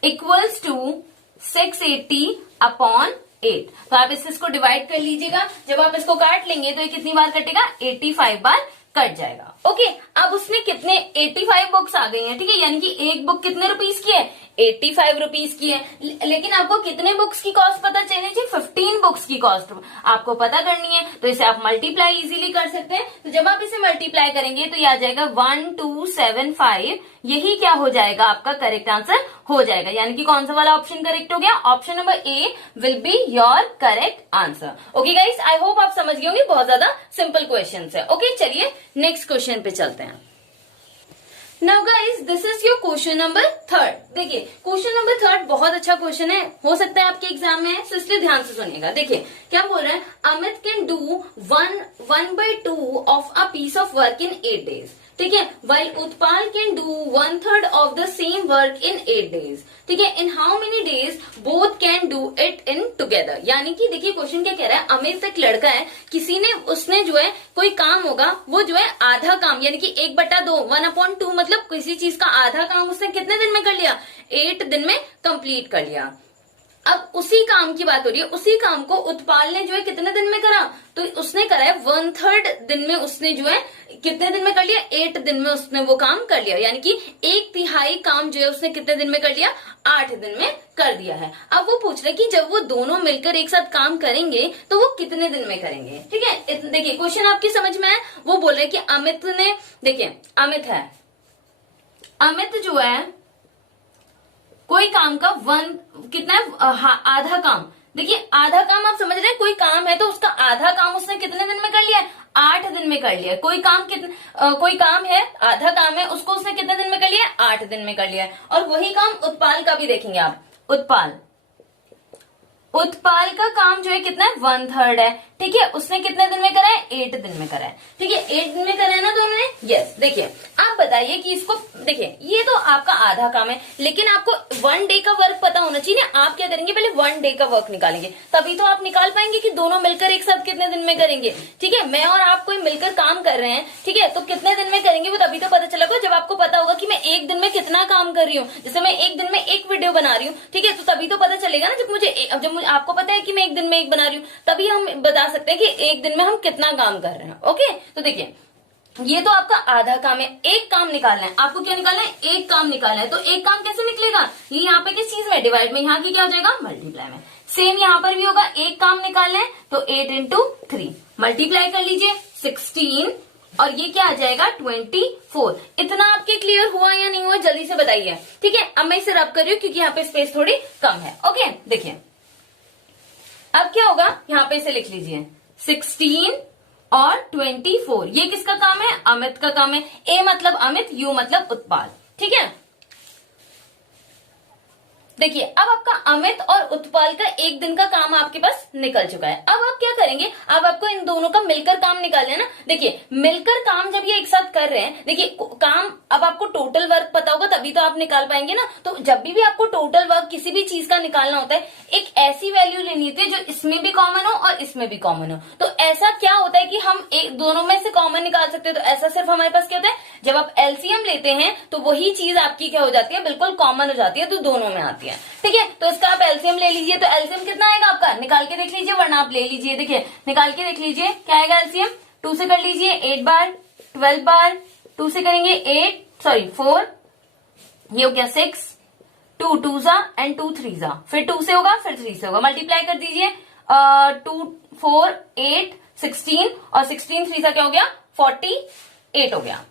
इक्वल्स टू 680/8। तो आप इसको डिवाइड कर लीजिएगा। जब आप इसको काट लेंगे तो ये कितनी बार कटेगा, 85 बार कट जाएगा। ओके, अब उसने कितने 85 बुक्स आ गई हैं। ठीक है, यानी कि एक बुक कितने रुपीस की है, 85 रुपीज की है, लेकिन आपको कितने बुक्स की कॉस्ट पता चलनी चाहिए? 15 बुक्स की कॉस्ट आपको पता करनी है, तो इसे आप मल्टीप्लाई इजीली कर सकते हैं। तो जब आप इसे मल्टीप्लाई करेंगे तो ये आ जाएगा 1275, यही क्या हो जाएगा आपका करेक्ट आंसर हो जाएगा, यानी कि कौन सा वाला ऑप्शन करेक्ट हो गया? Option number A will be your correct answer. Okay guys, I hope आप समझ गए होंगे, बहुत ज्यादा सिंपल क्वेश्चन है। ओके चलिए नेक्स्ट क्वेश्चन पे चलते हैं। Now guys this is your question number 3। देखिए क्वेश्चन नंबर 3 बहुत अच्छा क्वेश्चन है, हो सकता है आपके एग्जाम में है, तो इसलिए ध्यान से सुनिएगा। देखिए क्या बोल रहा है, Amit can do 1/2 of a piece of work in 8 days। ठीक है, while Utpal can do 1/3 of the same work in 8 days। ठीक है, in how many days both can do it in together. यानी कि देखिए क्वेश्चन क्या कह रहा है, अमित एक लड़का है, किसी ने उसने जो है कोई काम होगा, वो जो है आधा काम यानी कि 1/2 1/2 मतलब किसी चीज का आधा काम उसने कितने दिन में कर लिया? 8 दिन में कंप्लीट कर लिया। अब उसी काम की बात हो रही है, उसी काम को उत्पाल ने जो है कितने दिन में करा? तो उसने करा है 1/3 दिन में, उसने जो है कितने दिन में कर लिया? 8 दिन में उसने वो काम कर लिया, यानी कि 1/3 काम जो है उसने कितने दिन में कर लिया? 8 दिन में कर दिया है। अब वो पूछ रहे कि जब वो दोनों मिलकर एक साथ काम करेंगे तो वो कितने दिन में करेंगे। ठीक है, देखिए क्वेश्चन आपकी समझ में है। वो बोल रहे कि अमित ने, देखिए अमित है, अमित जो है कोई काम का कितना है? आधा काम। देखिए आधा काम आप समझ रहे हैं, कोई काम है तो उसका आधा काम उसने कितने दिन में कर लिया है? 8 दिन में कर लिया। कोई काम है, आधा काम है, उसको उसने कितने दिन में कर लिया है? 8 दिन में कर लिया है। और वही काम उत्पाल का भी देखेंगे आप, उत्पाल का काम जो है कितना है? 1/3 है। ठीक है, उसने कितने दिन में करा है? 8 दिन में करा है। ठीक है, 8 दिन में करा है ना दोनों ने। यस, देखिए आप बताइए कि इसको, देखिए ये तो आपका आधा काम है, लेकिन आपको 1 डे का वर्क पता होना चाहिए ना। आप क्या करेंगे, पहले 1 डे का वर्क निकालेंगे, तभी तो आप निकाल पाएंगे कि दोनों मिलकर एक साथ कितने दिन में करेंगे। ठीक है, मैं और आप कोई मिलकर काम कर रहे हैं, ठीक है, तो कितने दिन में करेंगे वो तभी तो पता चलेगा जब आपको पता होगा कि मैं 1 दिन में कितना काम कर रही हूँ। जैसे मैं 1 दिन में 1 वीडियो बना रही हूँ, ठीक है, तो तभी तो पता चलेगा ना। जब मुझे आपको पता है कि मैं 1 दिन में 1 बना रही हूँ, तभी हम बता सकते हैं कि 1 दिन में हम कितना काम कर रहे हैं। ओके, तो देखिए ये तो आपका आधा काम है, एक काम निकालना है आपको। क्या निकालना है? एक काम निकालना है। तो एक काम कैसे निकलेगा? ये यहाँ पे किस चीज में? डिवाइड में। यहाँ की क्या हो जाएगा? मल्टीप्लाई में। सेम यहाँ पर भी होगा, एक काम निकालना है तो 8 into 3 मल्टीप्लाई कर लीजिए 16, और ये क्या आ जाएगा? 24। इतना आपके क्लियर हुआ या नहीं हुआ? जल्दी से बताइए। ठीक है, अब मैं इसे रब कर रही हूँ क्योंकि यहाँ पे स्पेस थोड़ी कम है। ओके, देखिए अब क्या होगा, यहाँ पे इसे लिख लीजिए 16 और 24। ये किसका काम है? अमित का काम है। ए मतलब अमित, यू मतलब उत्पाल। ठीक है, देखिए अब आपका अमित और उत्पाल का 1 दिन का काम आपके पास निकल चुका है। अब आप क्या करेंगे, अब आपको इन दोनों का मिलकर काम निकालना है ना। देखिए मिलकर काम जब ये एक साथ कर रहे हैं, देखिए काम, अब आपको टोटल वर्क पता होगा तभी तो आप निकाल पाएंगे ना। तो जब भी आपको टोटल वर्क किसी भी चीज का निकालना होता है, एक ऐसी वैल्यू लेनी होती है जो इसमें भी कॉमन हो और इसमें भी कॉमन हो। तो ऐसा क्या होता है कि हम दोनों में से कॉमन निकाल सकते हैं। तो ऐसा सिर्फ हमारे पास क्या होता है, जब आप एलसीएम लेते हैं तो वही चीज आपकी क्या हो जाती है? बिल्कुल कॉमन हो जाती है, तो दोनों में आती है। ठीक है, तो इसका आप एलसीएम ले लीजिए। तो एलसीएम कितना आएगा आपका? निकाल के देख लीजिए, वरना आप ले लीजिए। देखिए निकाल के देख लीजिए क्या आएगा एलसीएम। 2 से कर लीजिए 8 बार, 12 बार, 2 से करेंगे 4, ये हो गया 6, 2 2 जा एंड 2 3 जा, फिर 2 से होगा, फिर 3 से होगा। मल्टीप्लाई कर दीजिए 2 4 8 16, और 16 3 से क्या हो गया? 48 हो गया।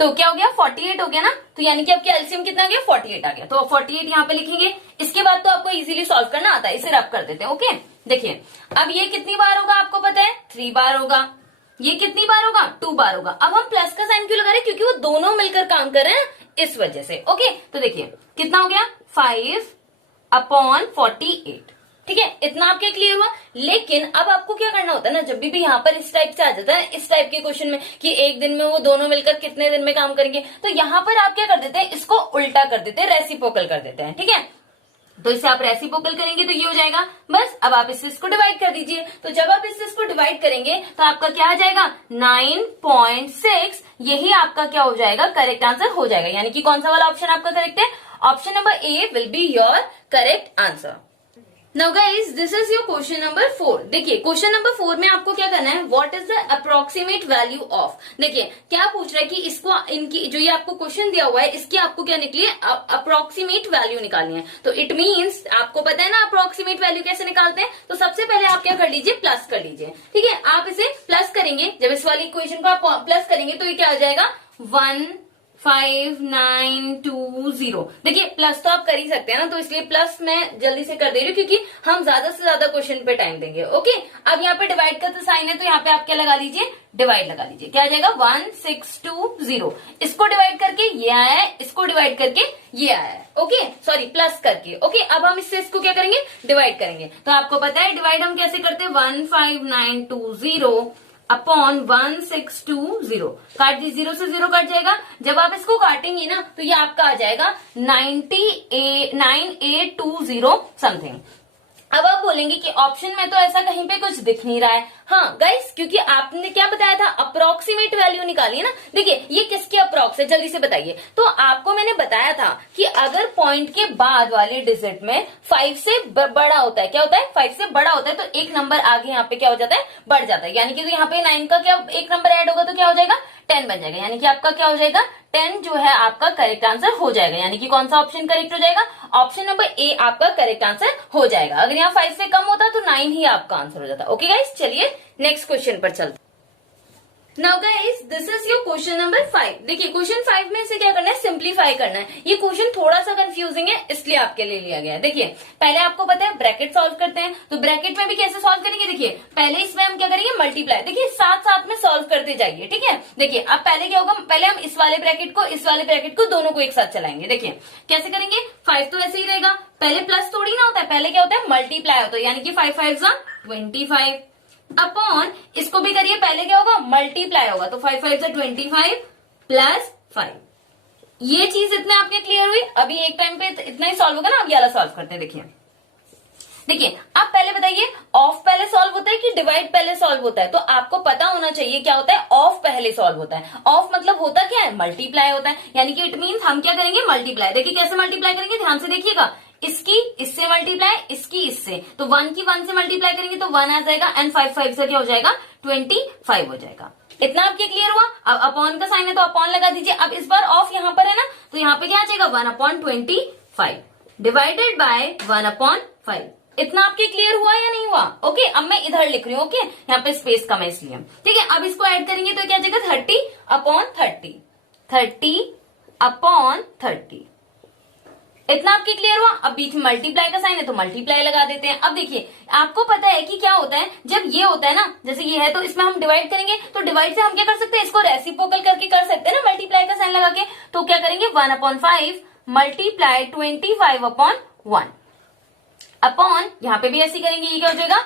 तो क्या हो गया? 48 हो गया ना। तो यानी कि आपके एलसीएम कितना आ गया? 48 आ गया। तो 48 यहाँ पे लिखेंगे। इसके बाद तो आपको इजीली सॉल्व करना आता है, इसे रब कर देते हैं। ओके, देखिए अब ये कितनी बार होगा आपको पता है? 3 बार होगा। ये कितनी बार होगा? 2 बार होगा। अब हम प्लस का साइन क्यों लगा रहे हैं? क्योंकि वो दोनों मिलकर काम कर रहे हैं, इस वजह से। ओके, तो देखिए कितना हो गया? 5/48। ठीक है, इतना आपके क्लियर हुआ। लेकिन अब आपको क्या करना होता है ना, जब भी यहाँ पर इस टाइप से आ जाता है, इस टाइप के क्वेश्चन में कि 1 दिन में वो दोनों मिलकर कितने दिन में काम करेंगे, तो यहाँ पर आप क्या कर देते हैं? इसको उल्टा कर देते हैं, रेसिप्रोकल कर देते हैं। ठीक है, तो इसे आप रेसिप्रोकल करेंगे तो ये हो जाएगा। बस अब आप इसको डिवाइड कर दीजिए। तो जब आप इसको डिवाइड करेंगे तो आपका क्या आ जाएगा? 9.6। यही आपका क्या हो जाएगा? करेक्ट आंसर हो जाएगा। यानी कि कौन सा वाला ऑप्शन आपका करेक्ट है? Option number A will be your correct answer. Now guys this is your question number 4। देखिए क्वेश्चन नंबर 4 में आपको क्या करना है, what is the approximate value of. देखिए क्या पूछ रहा है कि इसको इनकी जो ये आपको क्वेश्चन दिया हुआ है इसकी आपको क्या निकली है, अप्रोक्सीमेट वैल्यू निकालनी है। तो इट मींस आपको पता है ना अप्रोक्सीमेट वैल्यू कैसे निकालते हैं। तो सबसे पहले आप क्या कर लीजिए, प्लस कर लीजिए। ठीक है, आप इसे प्लस करेंगे, जब इस वाली इक्वेशन को आप प्लस करेंगे तो ये क्या हो जाएगा 15920। देखिए प्लस तो आप कर ही सकते हैं ना, तो इसलिए प्लस मैं जल्दी से कर दे रही हूँ क्योंकि हम ज्यादा से ज्यादा क्वेश्चन पे टाइम देंगे। ओके, अब यहाँ पे डिवाइड का तो साइन है, तो यहाँ पे आप क्या लगा लीजिए, डिवाइड लगा लीजिए। क्या आ जाएगा 1620। इसको डिवाइड करके ये आया है, इसको डिवाइड करके ये आया है। ओके सॉरी प्लस करके। ओके अब हम इससे इसको क्या करेंगे, डिवाइड करेंगे। तो आपको पता है डिवाइड हम कैसे करते हैं, 15920 अपॉन 1620। काट दी, 0 से 0 कट जाएगा। जब आप इसको काटेंगे ना तो ये आपका आ जाएगा 9820 समथिंग। अब आप बोलेंगे कि ऑप्शन में तो ऐसा कहीं पे कुछ दिख नहीं रहा है। हाँ गाइस, क्योंकि आपने क्या बताया था, अप्रोक्सीमेट वैल्यू निकाली है ना। देखिए ये किसकी अप्रोक्स है, जल्दी से बताइए। तो आपको मैंने बताया था कि अगर पॉइंट के बाद वाले डिजिट में 5 से बड़ा होता है, क्या होता है 5 से बड़ा होता है, तो एक नंबर आगे यहाँ पे क्या हो जाता है, बढ़ जाता है। यानी कि तो यहाँ पे 9 का क्या एक नंबर ऐड होगा तो क्या हो जाएगा 10 बन जाएगा। यानी कि आपका क्या हो जाएगा 10 जो है आपका करेक्ट आंसर हो जाएगा। यानी कि कौन सा ऑप्शन करेक्ट हो जाएगा, ऑप्शन नंबर ए आपका करेक्ट आंसर हो जाएगा। अगर यहाँ 5 से कम होता तो 9 ही आपका आंसर हो जाता। ओके गाइस, चलिए नेक्स्ट क्वेश्चन पर चलते। Now guys this is your question number 5। देखिए क्वेश्चन 5 में से क्या करना है, सिंप्लीफाई करना है। ये क्वेश्चन थोड़ा सा कंफ्यूजिंग है इसलिए आपके लिए लिया गया है। देखिए पहले आपको पता है ब्रैकेट सॉल्व करते हैं, तो ब्रैकेट में भी कैसे सॉल्व करेंगे। देखिए पहले इसमें हम क्या करेंगे, मल्टीप्लाई। देखिए साथ साथ में सॉल्व करते जाइए। ठीक है, देखिए अब पहले क्या होगा, पहले हम इस वाले ब्रैकेट को इस वाले ब्रैकेट को दोनों को एक साथ चलाएंगे। देखिए कैसे करेंगे, 5 तो ऐसे ही रहेगा, पहले प्लस थोड़ी ना होता है, पहले क्या होता है मल्टीप्लाई होता है। यानी कि 5 5 25 अपॉन इसको भी करिए, पहले क्या होगा मल्टीप्लाई होगा, तो 5 5 25 प्लस 5। ये चीज इतने आपके क्लियर हुई। अभी एक टाइम पे इतना ही सॉल्व होगा ना, अब ये वाला सॉल्व करते हैं। देखिए आप पहले बताइए, ऑफ पहले सॉल्व होता है कि डिवाइड पहले सॉल्व होता है। तो आपको पता होना चाहिए क्या होता है, ऑफ पहले सॉल्व होता है। ऑफ मतलब होता क्या है, मल्टीप्लाई होता है। यानी कि इट मीन्स हम क्या करेंगे, मल्टीप्लाई। देखिए कैसे मल्टीप्लाई करेंगे, ध्यान से देखिएगा, इसकी इससे मल्टीप्लाई, इसकी इससे, तो 1 की 1 से मल्टीप्लाई करेंगे तो 1 आ जाएगा, एंड 5 5 से क्या हो जाएगा 25 हो जाएगा। इतना आपके क्लियर हुआ। अब अपॉन का साइन है तो अपॉन लगा दीजिए। अब इस बार ऑफ यहाँ पर है ना, तो यहाँ पे क्या आ जाएगा 1/25 डिवाइडेड बाय 1/5। इतना आपके क्लियर हुआ या नहीं हुआ। ओके अब मैं इधर लिख रही हूँ। ओके यहाँ पे स्पेस कम है इसलिए। ठीक है, अब इसको ऐड करेंगे तो क्या आ जाएगा 30/30 30/30। इतना आपके क्लियर हुआ। अब बीच में मल्टीप्लाई का साइन है तो मल्टीप्लाई लगा देते हैं। अब देखिए आपको पता है कि क्या होता है, जब ये होता है ना, जैसे ये है तो इसमें हम डिवाइड करेंगे, तो डिवाइड से हम क्या कर सकते हैं, इसको रेसिप्रोकल करके कर सकते हैं ना, मल्टीप्लाई का साइन लगा के। तो क्या करेंगे 1/5 मल्टीप्लाई 25/1 अपॉन, यहाँ पे भी ऐसे करेंगे, ये क्या हो जाएगा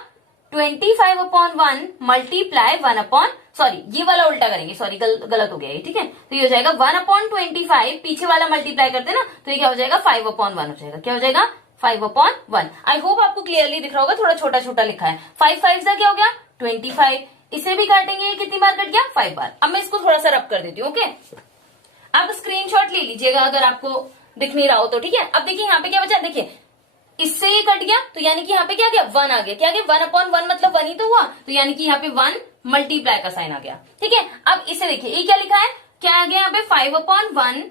25/1 मल्टीप्लाई 1 सॉरी ये वाला उल्टा करेंगे, सॉरी गलत हो गया ये। ठीक है, तो ये हो जाएगा 1/25, पीछे वाला मल्टीप्लाई करते हैं ना, तो ये क्या हो जाएगा 5/1 हो जाएगा। क्या हो जाएगा 5/1। आई होप आपको क्लियरली दिख रहा होगा, थोड़ा छोटा छोटा लिखा है। 5 5 क्या हो गया 25, इसे भी काटेंगे, ये कितनी बार कट गया 5 बार। अब मैं इसको थोड़ा सा रब कर देती हूँ। ओके आप स्क्रीनशॉट ले लीजिएगा अगर आपको दिख नहीं रहा हो तो। ठीक है, अब देखिए यहाँ पे क्या बचा, देखिए इससे ये कट गया, तो यानी कि यहाँ पे क्या गया 1 आ गया। क्या गया 1/1 मतलब 1 ही तो हुआ, तो यानी कि यहाँ पे 1 मल्टीप्लाई का साइन आ गया। ठीक है, अब इसे देखिए ये क्या लिखा है, क्या आ गया यहाँ पे 5/1 अपॉन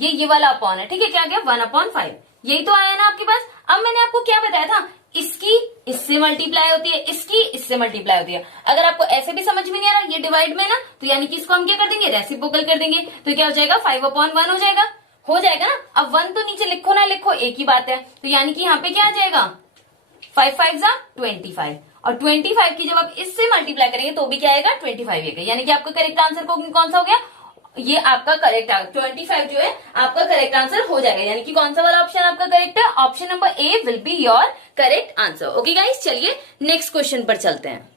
ये वाला अपॉन है। ठीक है, क्या गया 1/5, यही तो आया ना आपके पास। अब मैंने आपको क्या बताया था, इसकी इससे मल्टीप्लाई होती है, इसकी इससे मल्टीप्लाई होती है। अगर आपको ऐसे भी समझ में नहीं आ रहा, ये डिवाइड में ना, तो यानी कि इसको हम क्या कर देंगे रेसिप्रोकल कर देंगे, तो क्या हो जाएगा 5/1 हो जाएगा ना। अब 1 तो नीचे लिखो ना लिखो एक ही बात है, तो यानी कि यहाँ पे क्या आ जाएगा 5 5 25, और 25 की जब आप इससे मल्टीप्लाई करेंगे तो भी क्या आएगा 25 आएगा। यानी कि आपका करेक्ट आंसर कौन सा हो गया, ये आपका करेक्ट 25 जो है आपका करेक्ट आंसर हो जाएगा। यानी कि कौन सा वाला ऑप्शन आपका करेक्ट है, option number A will be your correct answer. Okay guys, चलिए नेक्स्ट क्वेश्चन पर चलते हैं।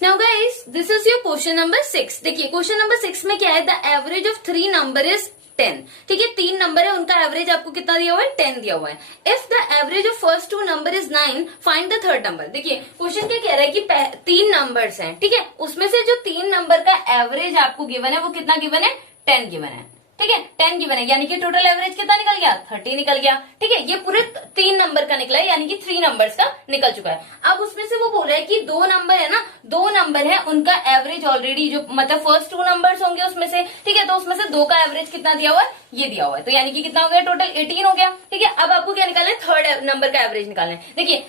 Now guys this is your question number 6। देखिए क्वेश्चन नंबर 6 में क्या है, the average of 3 number is 10। ठीक है, 3 नंबर है, उनका एवरेज आपको कितना दिया हुआ है 10 दिया हुआ है। If the average of first 2 number is 9 find the third number. देखिए क्वेश्चन क्या कह रहा है कि 3 नंबर्स हैं, ठीक है, उसमें से जो 3 नंबर का एवरेज आपको गिवन है वो कितना गिवन है 10 गिवन है। ठीक है 10 गिवन है, यानी कि टोटल एवरेज कितना निकल गया 30 निकल गया। ठीक है, ये पूरे 3 नंबर का निकला है, यानी कि 3 नंबर्स का निकल चुका है। अब उसमें से वो बोल रहा है कि 2 नंबर है ना, 2 नंबर है उनका एवरेज ऑलरेडी जो मतलब फर्स्ट 2 नंबर्स होंगे उसमें से, ठीक है, तो उसमें से 2 का एवरेज कितना दिया हुआ है, ये दिया हुआ है, तो यानी कि कितना हो गया टोटल 18 हो गया। ठीक है, अब आपको क्या निकालना है, थर्ड नंबर का एवरेज निकालना है। देखिए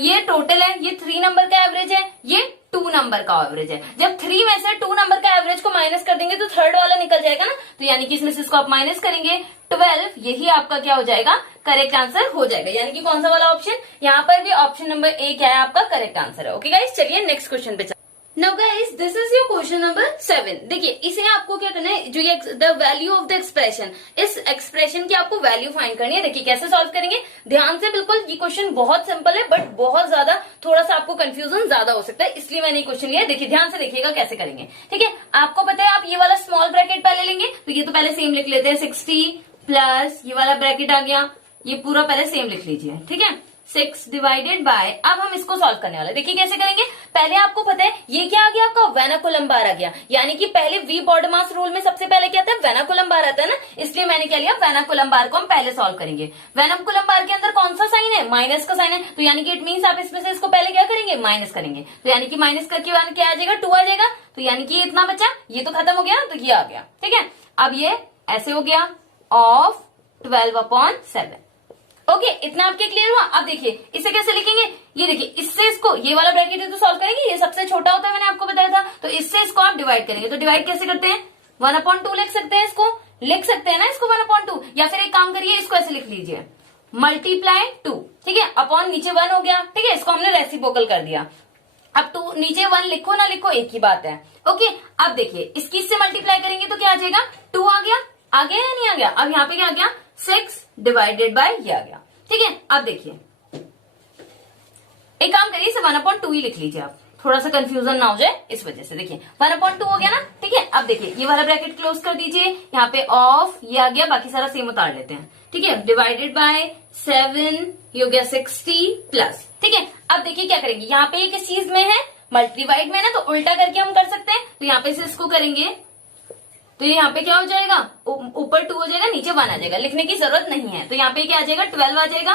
ये टोटल है, ये 3 नंबर का एवरेज है, ये 2 नंबर का एवरेज है। जब 3 में से 2 नंबर का एवरेज को माइनस कर देंगे तो थर्ड वाला निकल जाएगा ना, तो यानी कि इसमें से इसको आप माइनस करेंगे 12, यही आपका क्या हो जाएगा, करेक्ट आंसर हो जाएगा। यानी कि कौन सा वाला ऑप्शन, यहाँ पर भी ऑप्शन नंबर ए क्या है आपका करेक्ट आंसर है। ओके गाइस, चलिए नेक्स्ट क्वेश्चन पे। Now guys this is your question number 7। देखिए इसे आपको क्या करना है, जो ये the value of the expression, इस एक्सप्रेशन की आपको वैल्यू फाइंड करनी है। देखिए कैसे सॉल्व करेंगे, ध्यान से बिल्कुल, ये क्वेश्चन बहुत सिंपल है बट बहुत ज्यादा थोड़ा सा आपको कंफ्यूजन ज्यादा हो सकता है, इसलिए मैंने क्वेश्चन लिया। देखिए ध्यान से देखिएगा कैसे करेंगे। ठीक है, आपको पता है आप ये वाला स्मॉल ब्रैकेट पहले लेंगे, तो ये तो पहले सेम लिख लेते हैं, 60 प्लस ये वाला ब्रैकेट आ गया, ये पूरा पहले सेम लिख लीजिए। ठीक है, 6 डिवाइडेड बाय, अब हम इसको सॉल्व करने वाले। देखिए कैसे करेंगे, पहले आपको पता है ये क्या आ गया आपका वेनाकुलम बार आ गया, यानी कि पहले वी बॉडमास रूल में सबसे पहले क्या आता है, वेनाकुलम बार आता है ना, इसलिए मैंने क्या लिया, वेनाकुलम बार को हम पहले सॉल्व करेंगे। वेनाकुलम बार के अंदर कौन सा साइन है, माइनस का साइन है, तो यानी कि इट मीन्स आप इसमें से इसको पहले क्या करेंगे, माइनस करेंगे, तो यानी कि माइनस करके क्या आ जाएगा, 2 आ जाएगा, तो यानी कि इतना बचा, ये तो खत्म हो गया, तो ये आ गया। ठीक है, अब ये ऐसे हो गया ऑफ 12/7। ओके, इतना आपके क्लियर हुआ। अब देखिए इसे कैसे लिखेंगे, ये देखिए इससे इसको, ये वाला ब्रैकेट है तो सॉल्व करेंगे, ये सबसे छोटा होता है मैंने आपको बताया था, तो इससे इसको आप डिवाइड करेंगे, तो डिवाइड कैसे करते हैं, 1/2 लिख सकते हैं, इसको लिख सकते हैं ना, इसको 1/2, या फिर एक काम करिए इसको ऐसे लिख लीजिए, मल्टीप्लाई 2। ठीक है, अपॉन नीचे 1 हो गया। ठीक है, इसको हमने रेसिप्रोकल कर दिया। अब 2 नीचे 1 लिखो ना लिखो एक ही बात है। ओके, अब देखिए इसकी इससे मल्टीप्लाई करेंगे तो क्या आ जाएगा, 2 आ गया, आ गया या नहीं आ गया, अब यहाँ पे क्या आ गया, 6 डिवाइडेड बाय ये आ गया। ठीक है, अब देखिए एक काम करिए, इसे 1/2 ही लिख लीजिए आप, थोड़ा सा कंफ्यूजन ना हो जाए इस वजह से। देखिए 1/2 हो गया ना। ठीक है, अब देखिए ये वाला ब्रैकेट क्लोज कर दीजिए, यहाँ पे ऑफ ये आ गया, बाकी सारा सेम उतार लेते हैं। ठीक है, डिवाइडेड बाय 7, ये हो गया 60 प्लस। ठीक है, अब देखिए क्या करेंगे, यहाँ पे किस चीज में है, मल्टीडिवाइड में ना, तो उल्टा करके हम कर सकते हैं, तो यहाँ पे से इसको करेंगे तो ये यहाँ पे क्या हो जाएगा, ऊपर 2 हो जाएगा, नीचे 1 आ जाएगा, लिखने की जरूरत नहीं है, तो यहाँ पे क्या आ जाएगा, 12 आ जाएगा,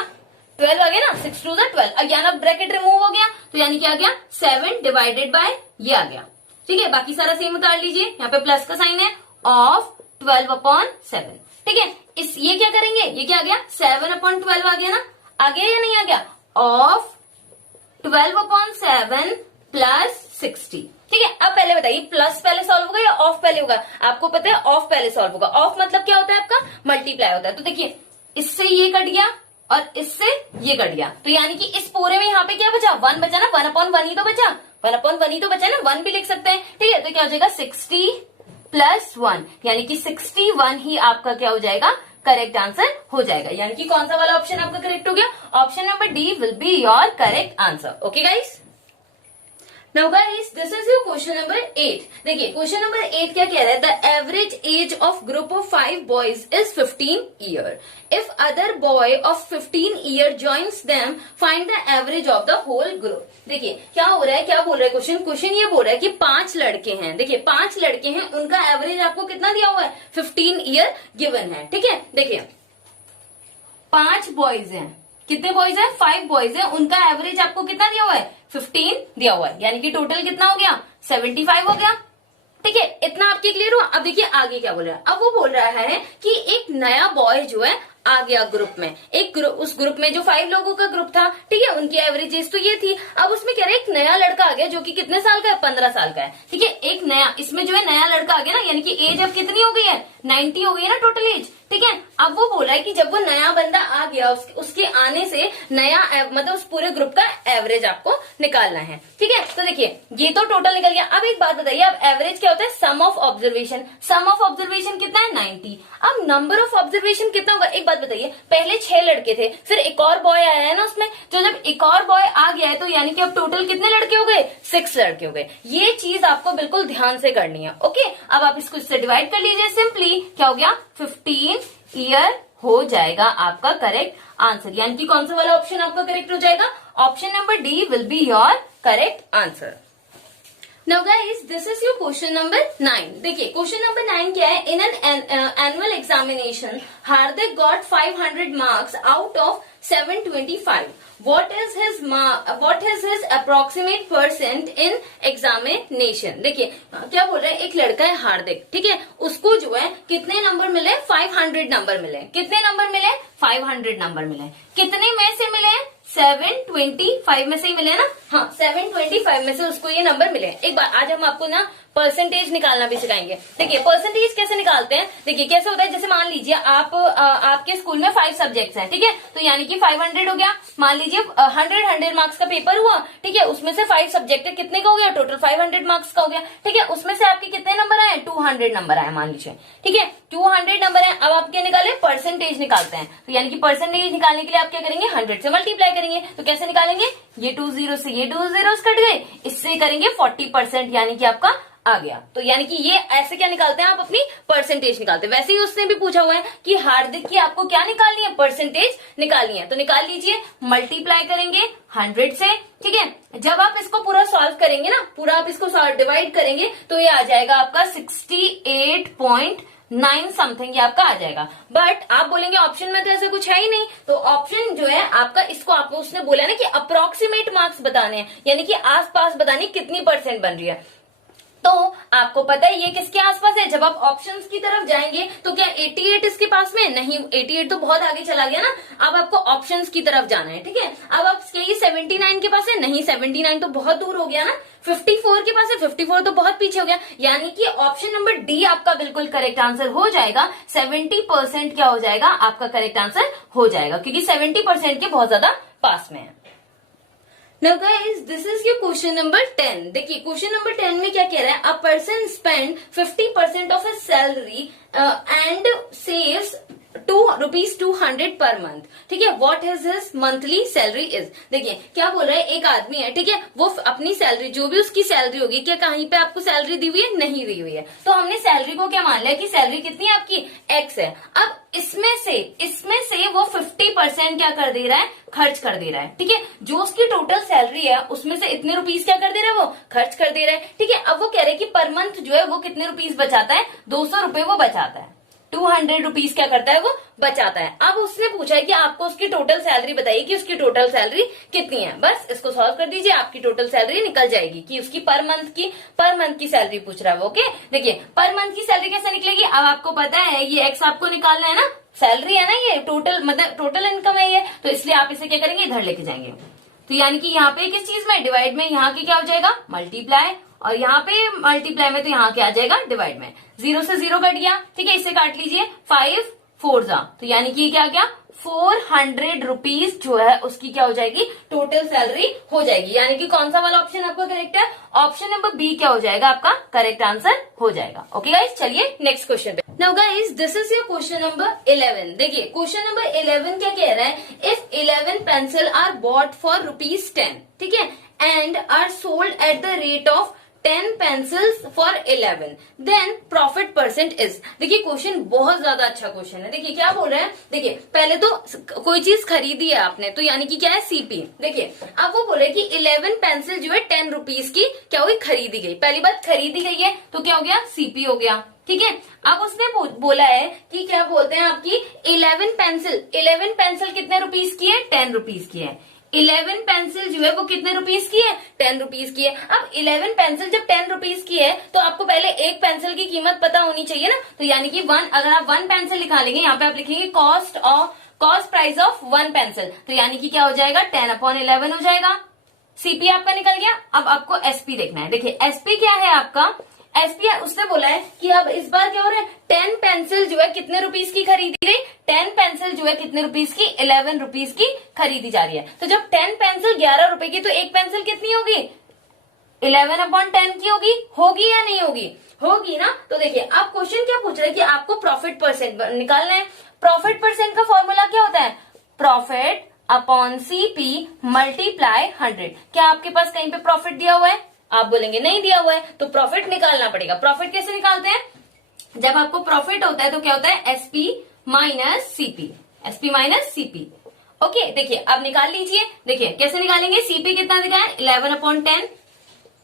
12 आ गया ना, 6 2 12। अब यहाँ ब्रैकेट रिमूव हो गया, तो यानी क्या आ गया, 7 डिवाइडेड बाय ये आ गया। ठीक है, बाकी सारा सेम उतार लीजिए, यहाँ पे प्लस का साइन है, ऑफ 12/7। ठीक है, इस ये क्या करेंगे, ये क्या आ गया, 7/12 आ गया ना, आ गया या नहीं आ गया, ऑफ 12/7 प्लस 60। ठीक है, अब पहले बताइए प्लस पहले सॉल्व होगा या ऑफ पहले होगा, आपको पता है ऑफ पहले सॉल्व होगा। ऑफ मतलब क्या होता है आपका, मल्टीप्लाई होता है, तो देखिए इससे ये कट गया और इससे ये कट गया, तो यानी कि इस पूरे में यहाँ पे क्या बचा, 1 बचा ना, 1/1 ही तो बचा, 1/1 ही तो बचा ना, 1 भी लिख सकते हैं। ठीक है, तो क्या हो जाएगा 60 प्लस 1, यानी कि 61 ही आपका क्या हो जाएगा, करेक्ट आंसर हो जाएगा। यानी कि कौन सा वाला ऑप्शन आपका करेक्ट हो गया, option number D will be your correct answer. Okay guys, now guys this is your question number 8। देखिए क्वेश्चन नंबर 8 क्या कह रहा है, the average age of group of 5 boys is 15 year. If other boy of 15 year joins them, find the average of the whole group. देखिए क्या हो रहा है, क्या बोल रहा है क्वेश्चन ये बोल रहा है कि 5 लड़के हैं। देखिए 5 लड़के हैं, उनका एवरेज आपको कितना दिया हुआ है, 15 ईयर गिवन है। ठीक है, देखिए 5 बॉयज हैं, कितने बॉयज हैं, 5 बॉयज हैं, उनका एवरेज आपको कितना दिया हुआ है, 15 दिया हुआ है, यानी कि टोटल कितना हो गया, 75 हो गया। ठीक है, इतना आपके क्लियर हुआ। अब देखिए आगे क्या बोल रहा है, अब वो बोल रहा है कि एक नया बॉय जो है आ गया ग्रुप में, एक ग्रुप, उस ग्रुप में जो 5 लोगों का ग्रुप था, ठीक है, उनकी एवरेज एज तो ये थी। अब उसमें कह रहे हैं एक नया लड़का आ गया जो कि कितने साल का है, 15 साल का है। ठीक है, एक नया, इसमें जो है नया लड़का आ गया ना, यानी कि एज अब कितनी हो गई है, 90 हो गई है ना टोटल एज। ठीक है, अब वो बोल रहा है कि जब वो नया बंदा आ गया, उसके आने से नया मतलब उस पूरे ग्रुप का एवरेज आपको निकालना है। ठीक है, तो देखिए ये तो टोटल निकल गया। अब एक बात बताइए, अब एवरेज क्या होता है, sum of observation, sum of observation कितना है, 90। अब नंबर ऑफ ऑब्जर्वेशन कितना होगा, एक बात बताइए, पहले 6 लड़के थे, फिर एक और बॉय आया है ना उसमें, तो जब एक और बॉय आ गया है तो यानी कि अब टोटल कितने लड़के हो गए, 6 लड़के हो गए। ये चीज आपको बिल्कुल ध्यान से करनी है। ओके, अब आप इसको इससे डिवाइड कर लीजिए, सिंपली क्या हो गया, 15 ईयर हो जाएगा आपका करेक्ट आंसर। यानी कि कौन सा वाला ऑप्शन आपका करेक्ट हो जाएगा, option number D will be your correct answer. Now guys, this is your question number 9. देखिए क्वेश्चन नंबर 9 क्या है? In an annual examination, Hardik got 500 marks out of 725. What is his approximate percent in examination? देखिए क्या बोल रहा है, एक लड़का है हार्दिक, ठीक है, उसको जो है कितने नंबर मिले? 500 नंबर मिले। कितने नंबर मिले? 500 नंबर मिले। कितने में से मिले? 725 में से ही मिले ना? हाँ, 725 में से उसको ये नंबर मिले। एक बार आज हम आपको ना परसेंटेज निकालना भी सिखाएंगे। देखिए परसेंटेज कैसे निकालते हैं, देखिए कैसे होता है, जैसे मान लीजिए आपके स्कूल में 5 सब्जेक्ट्स हैं, ठीक है, तो यानी कि 500 हो गया। मान लीजिए 100 मार्क्स का पेपर हुआ, ठीक है, उसमें से 5 सब्जेक्ट कितने का हो गया? टोटल 500 मार्क्स का हो गया, ठीक है। उसमें से आपके कितने नंबर आए? 200 नंबर आए मान लीजिए, ठीक है, 200 नंबर है। अब आप क्या निकाले? परसेंटेज निकालते हैं। तो यानी कि परसेंटेज निकालने के लिए आप क्या करेंगे? 100 से मल्टीप्लाई करेंगे। तो कैसे निकालेंगे? ये 2 जीरो से ये 2 जीरो कट गए, इससे करेंगे 40%, यानी कि आपका आ गया। तो यानी कि ये ऐसे क्या निकालते हैं आप? अपनी परसेंटेज निकालते हैं। वैसे ही उसने भी पूछा हुआ है कि हार्दिक की आपको क्या निकालनी है? परसेंटेज निकालनी है। तो निकाल लीजिए, मल्टीप्लाई करेंगे 100 से, ठीक है। जब आप इसको पूरा सॉल्व करेंगे ना, पूरा आप इसको डिवाइड करेंगे तो ये आ जाएगा आपका 68.9 समथिंग, ये आपका आ जाएगा। बट आप बोलेंगे ऑप्शन में तो ऐसा कुछ है ही नहीं, तो ऑप्शन जो है आपका, इसको आपको उसने बोला ना कि अप्रोक्सीमेट मार्क्स बताने हैं, यानी कि आसपास बतानी कितनी परसेंट बन रही है। तो आपको पता है ये किसके आसपास है? जब आप ऑप्शंस की तरफ जाएंगे तो क्या 88 इसके पास में? नहीं, 88 तो बहुत आगे चला गया ना। अब आपको ऑप्शंस की तरफ जाना है, ठीक है। अब आप क्या ये 79 के पास है? नहीं, 79 तो बहुत दूर हो गया ना। 54 के पास है? 54 तो बहुत पीछे हो गया। यानी कि ऑप्शन नंबर डी आपका बिल्कुल करेक्ट आंसर हो जाएगा। 70% क्या हो जाएगा? आपका करेक्ट आंसर हो जाएगा, क्योंकि 70% के बहुत ज्यादा पास में है। Now guys, this is your question number 10. देखिए क्वेश्चन नंबर 10 में क्या कह रहा है? A person spend 50% of his salary and saves ₹200 per month. ठीक है, what is his monthly salary is? देखिए क्या बोल रहा है, एक आदमी है, ठीक है, वो अपनी सैलरी, जो भी उसकी सैलरी होगी, क्या कहीं पे आपको सैलरी दी हुई है? नहीं दी हुई है। तो हमने सैलरी को क्या मान लिया कि सैलरी कितनी है आपकी? X है। अब इसमें से वो 50% क्या कर दे रहा है? खर्च कर दे रहा है, ठीक है। जो उसकी टोटल सैलरी है उसमें से इतने रुपीस क्या कर दे रहा है? वो खर्च कर दे रहा है, ठीक है। अब वो कह रहे हैं कि पर मंथ जो है वो कितने रुपीस बचाता है? 200 रुपए वो बचाता है। 200 रुपीस क्या करता है? वो बचाता है। अब उसने पूछा है कि आपको उसकी टोटल सैलरी बताइए कि उसकी टोटल सैलरी कितनी है। बस इसको सॉल्व कर दीजिए, आपकी टोटल सैलरी निकल जाएगी कि उसकी पर मंथ की सैलरी पूछ रहा है वो। ओके, देखिए पर मंथ की सैलरी कैसे निकलेगी? अब आपको पता है ये एक्स आपको निकालना है ना, सैलरी है ना, ये टोटल मतलब टोटल इनकम है ये, तो इसलिए आप इसे क्या करेंगे? इधर लेके जाएंगे। तो यानी कि यहाँ पे किस चीज में? डिवाइड में। यहाँ की क्या हो जाएगा? मल्टीप्लाई, और यहाँ पे मल्टीप्लाई में तो यहाँ क्या आ जाएगा? डिवाइड में। 0 से 0 कट गया, ठीक है, इसे काट लीजिए। 5 4 जा, तो यानी कि क्या गया? 400 रुपीज जो है उसकी क्या हो जाएगी? टोटल सैलरी हो जाएगी। यानी कि कौन सा वाला ऑप्शन आपका करेक्ट है? ऑप्शन नंबर बी क्या हो जाएगा? आपका करेक्ट आंसर हो जाएगा। ओके गाइस, चलिए नेक्स्ट क्वेश्चन पे। Now guys, this is your question number 11। देखिए क्वेश्चन नंबर 11 क्या कह रहा है? If 11 pencil are bought for ₹10, ठीक है, and are sold at the rate of 10 pencils for 11, then profit percent is। देखिए क्वेश्चन बहुत ज्यादा अच्छा क्वेश्चन है। देखिए क्या बोल रहे हैं, देखिए पहले तो कोई चीज खरीदी है आपने, तो यानी कि क्या है? सीपी। देखिए अब वो बोल रहे कि 11 पेंसिल जो है 10 रुपीज की क्या हुई? खरीदी गई। पहली बात खरीदी गई है तो क्या हो गया? सीपी हो गया, ठीक है। अब उसने बोला है कि क्या बोलते हैं आपकी 11 पेंसिल कितने रुपीज की है? 10 रुपीज की है। 11 पेंसिल जो है वो कितने रुपीस की है? 10 रुपीस की है। अब 11 पेंसिल जब 10 रुपीस की है तो आपको पहले एक पेंसिल की कीमत पता होनी चाहिए ना। तो यानी कि अगर आप 1 पेंसिल निकालेंगे, यहाँ पे आप लिखेंगे कॉस्ट प्राइस ऑफ 1 पेंसिल, तो यानी कि क्या हो जाएगा? 10/11 हो जाएगा। सीपी आपका निकल गया। अब आपको एसपी देखना है। देखिए एसपी क्या है आपका? एसपी उसने बोला है कि अब इस बार क्या हो रहा है? 10 पेंसिल जो है कितने रुपीस की खरीदी गई? 10 पेंसिल जो है कितने रुपीस की? 11 रुपीस की खरीदी जा रही है। तो जब 10 पेंसिल 11 रुपए की, तो एक पेंसिल कितनी होगी? 11/10 की होगी या नहीं होगी? होगी ना। तो देखिए अब क्वेश्चन क्या पूछ रहा है कि आपको प्रॉफिट परसेंट निकालना है। प्रॉफिट परसेंट का फॉर्मूला क्या होता है? Profit upon CP multiply 100। क्या आपके पास कहीं पे प्रॉफिट दिया हुआ है? आप बोलेंगे नहीं दिया हुआ है, तो प्रॉफिट निकालना पड़ेगा। प्रॉफिट कैसे निकालते हैं? जब आपको प्रॉफिट होता है तो क्या होता है? SP minus CP. ओके, देखिए अब निकाल लीजिए। देखिए कैसे निकालेंगे? सीपी कितना दिखा है? 11/10,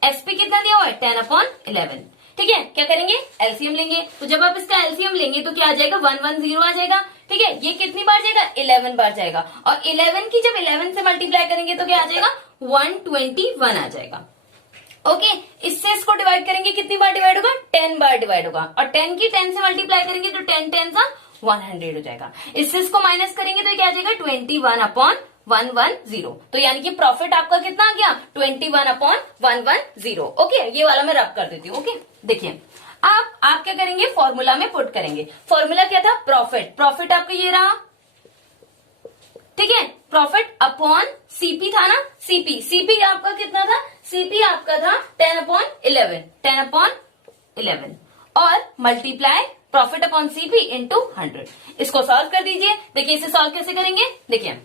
एसपी कितना दिया हुआ है 10/11। ठीक है, क्या करेंगे एलसीएम लेंगे। तो जब आप इसका एलसीएम लेंगे तो क्या आ जाएगा 110 आ जाएगा। ठीक है, ये कितनी बार जाएगा 11 बार जाएगा, और 11 की जब 11 से मल्टीप्लाई करेंगे तो क्या आ जाएगा 121 आ जाएगा। ओके, इससे इसको डिवाइड करेंगे, कितनी बार डिवाइड होगा 10 बार डिवाइड होगा, और 10 की 10 से मल्टीप्लाई करेंगे तो 10 10 सा 100 हो जाएगा। इससे इसको माइनस करेंगे तो क्या आ जाएगा 21/110। तो यानी कि प्रॉफिट आपका कितना आ गया 21/110। ओके, ये वाला मैं रब कर देती हूँ। ओके, देखिए आप क्या करेंगे फॉर्मूला में पुट करेंगे। फॉर्मूला क्या था प्रॉफिट आपका ये रहा। ठीक है, प्रॉफिट अपॉन सीपी था ना, सीपी आपका कितना था, सीपी आपका था 10/11 और multiply profit upon CP into 100। इसको सॉल्व कर दीजिए। देखिए इसे सॉल्व कैसे करेंगे, देखिए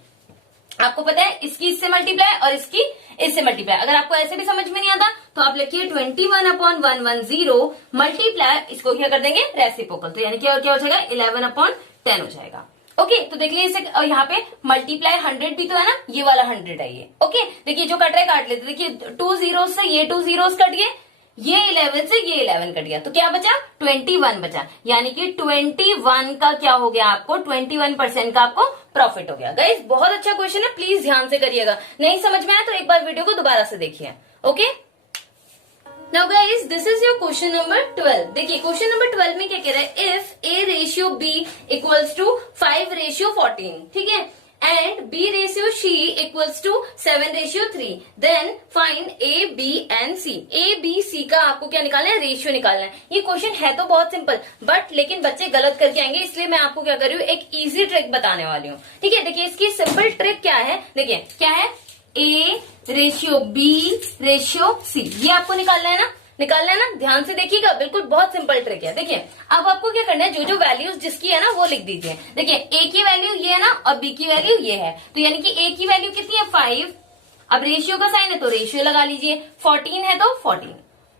आपको पता है इसकी इससे मल्टीप्लाई और इसकी इससे मल्टीप्लाई। अगर आपको ऐसे भी समझ में नहीं आता तो आप लिखिए 21/110 मल्टीप्लाई, इसको क्या कर देंगे रेसिप्रोकल, तो यानी क्या हो जाएगा 11/10 हो जाएगा। ओके, तो देख लीजिए इसे, और यहाँ पे मल्टीप्लाई 100 भी तो है ना, ये वाला 100 है ये। ओके, देखिए जो कट रहा है काट लेते, देखिए 2 zeros से ये 2 zeros कट गए, ये 11 से ये 11 कट गया, तो क्या बचा 21 बचा, यानी कि 21 का क्या हो गया आपको 21% का आपको प्रॉफिट हो गया। गाइस बहुत अच्छा क्वेश्चन है, प्लीज ध्यान से करिएगा। नहीं समझ में आया तो एक बार वीडियो को दोबारा से देखिए। Okay, now guys this is your question number 12। देखिए क्वेश्चन नंबर 12 में क्या कह रहा है, if A ratio B equals to 5/14, ठीक है, and B ratio C equals to 7/3, then find A B and C। A B C का आपको क्या निकालना है, रेशियो निकालना है। ये क्वेश्चन है तो बहुत सिंपल, बट लेकिन बच्चे गलत करके आएंगे, इसलिए मैं आपको क्या कर रही हूँ एक इजी ट्रिक बताने वाली हूँ। ठीक है, देखिए इसकी सिंपल ट्रिक क्या है, देखिए क्या है A ratio B ratio C, ये आपको निकालना है ना, ध्यान से देखिएगा, बिल्कुल बहुत सिंपल ट्रिक है। देखिए अब आपको क्या करना है, जो जो वैल्यूज जिसकी है ना वो लिख दीजिए। देखिए A की वैल्यू ये है ना और B की वैल्यू ये है, तो यानी कि A की वैल्यू कितनी है 5, अब रेशियो का साइन है तो रेशियो लगा लीजिए, 14 है तो 14।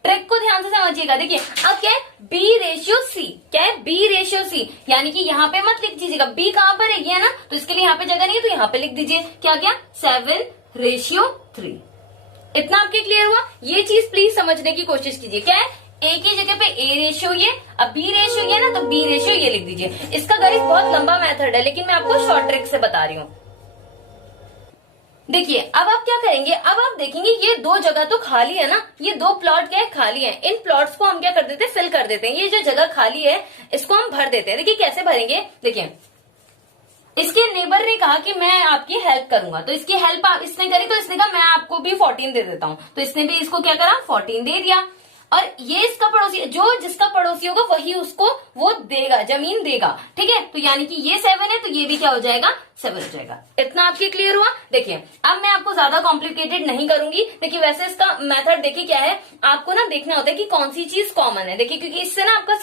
ट्रिक को ध्यान से समझिएगा। देखिए अब क्या है B रेशियो C, क्या है B रेशियो C, यानी कि यहाँ पे मत लिख दीजिएगा, B कहाँ पर है ये है ना, तो इसके लिए यहाँ पे जगह नहीं है तो यहाँ पे लिख दीजिए, क्या 7/3। इतना आपके क्लियर हुआ, ये चीज प्लीज समझने की कोशिश कीजिए। क्या है A की जगह पे A रेशियो ये, अब B रेशियो ये ना तो B रेशियो ये लिख दीजिए। इसका गाइस बहुत लंबा मेथड है, लेकिन मैं आपको शॉर्ट ट्रिक से बता रही हूँ। देखिए अब आप क्या करेंगे, अब आप देखेंगे ये दो जगह तो खाली है ना, ये दो प्लॉट क्या है खाली है, इन प्लॉट्स को हम क्या कर देते हैं फिल कर देते हैं। ये जो जगह खाली है इसको हम भर देते हैं। देखिए कैसे भरेंगे, देखिए इसके नेबर ने कहा कि मैं आपकी हेल्प करूंगा, तो इसकी हेल्प इसने करी तो इसने कहा मैं आपको भी 14 दे देता हूं, तो इसने भी इसको क्या करा 14 दे दिया। और ये इसका पड़ोसी, जो जिसका पड़ोसी होगा वही उसको वो देगा, जमीन देगा। ठीक है, तो यानी कि ये 7 है तो ये भी क्या हो जाएगा 7 हो जाएगा। इतना आपके क्लियर हुआ। देखिए अब मैं आपको ज्यादा कॉम्प्लिकेटेड नहीं करूंगी। देखिए वैसे इसका मेथड देखिए क्या है, आपको ना देखना होता है कि कौन सी चीज कॉमन है। देखिए क्योंकि इससे ना आपका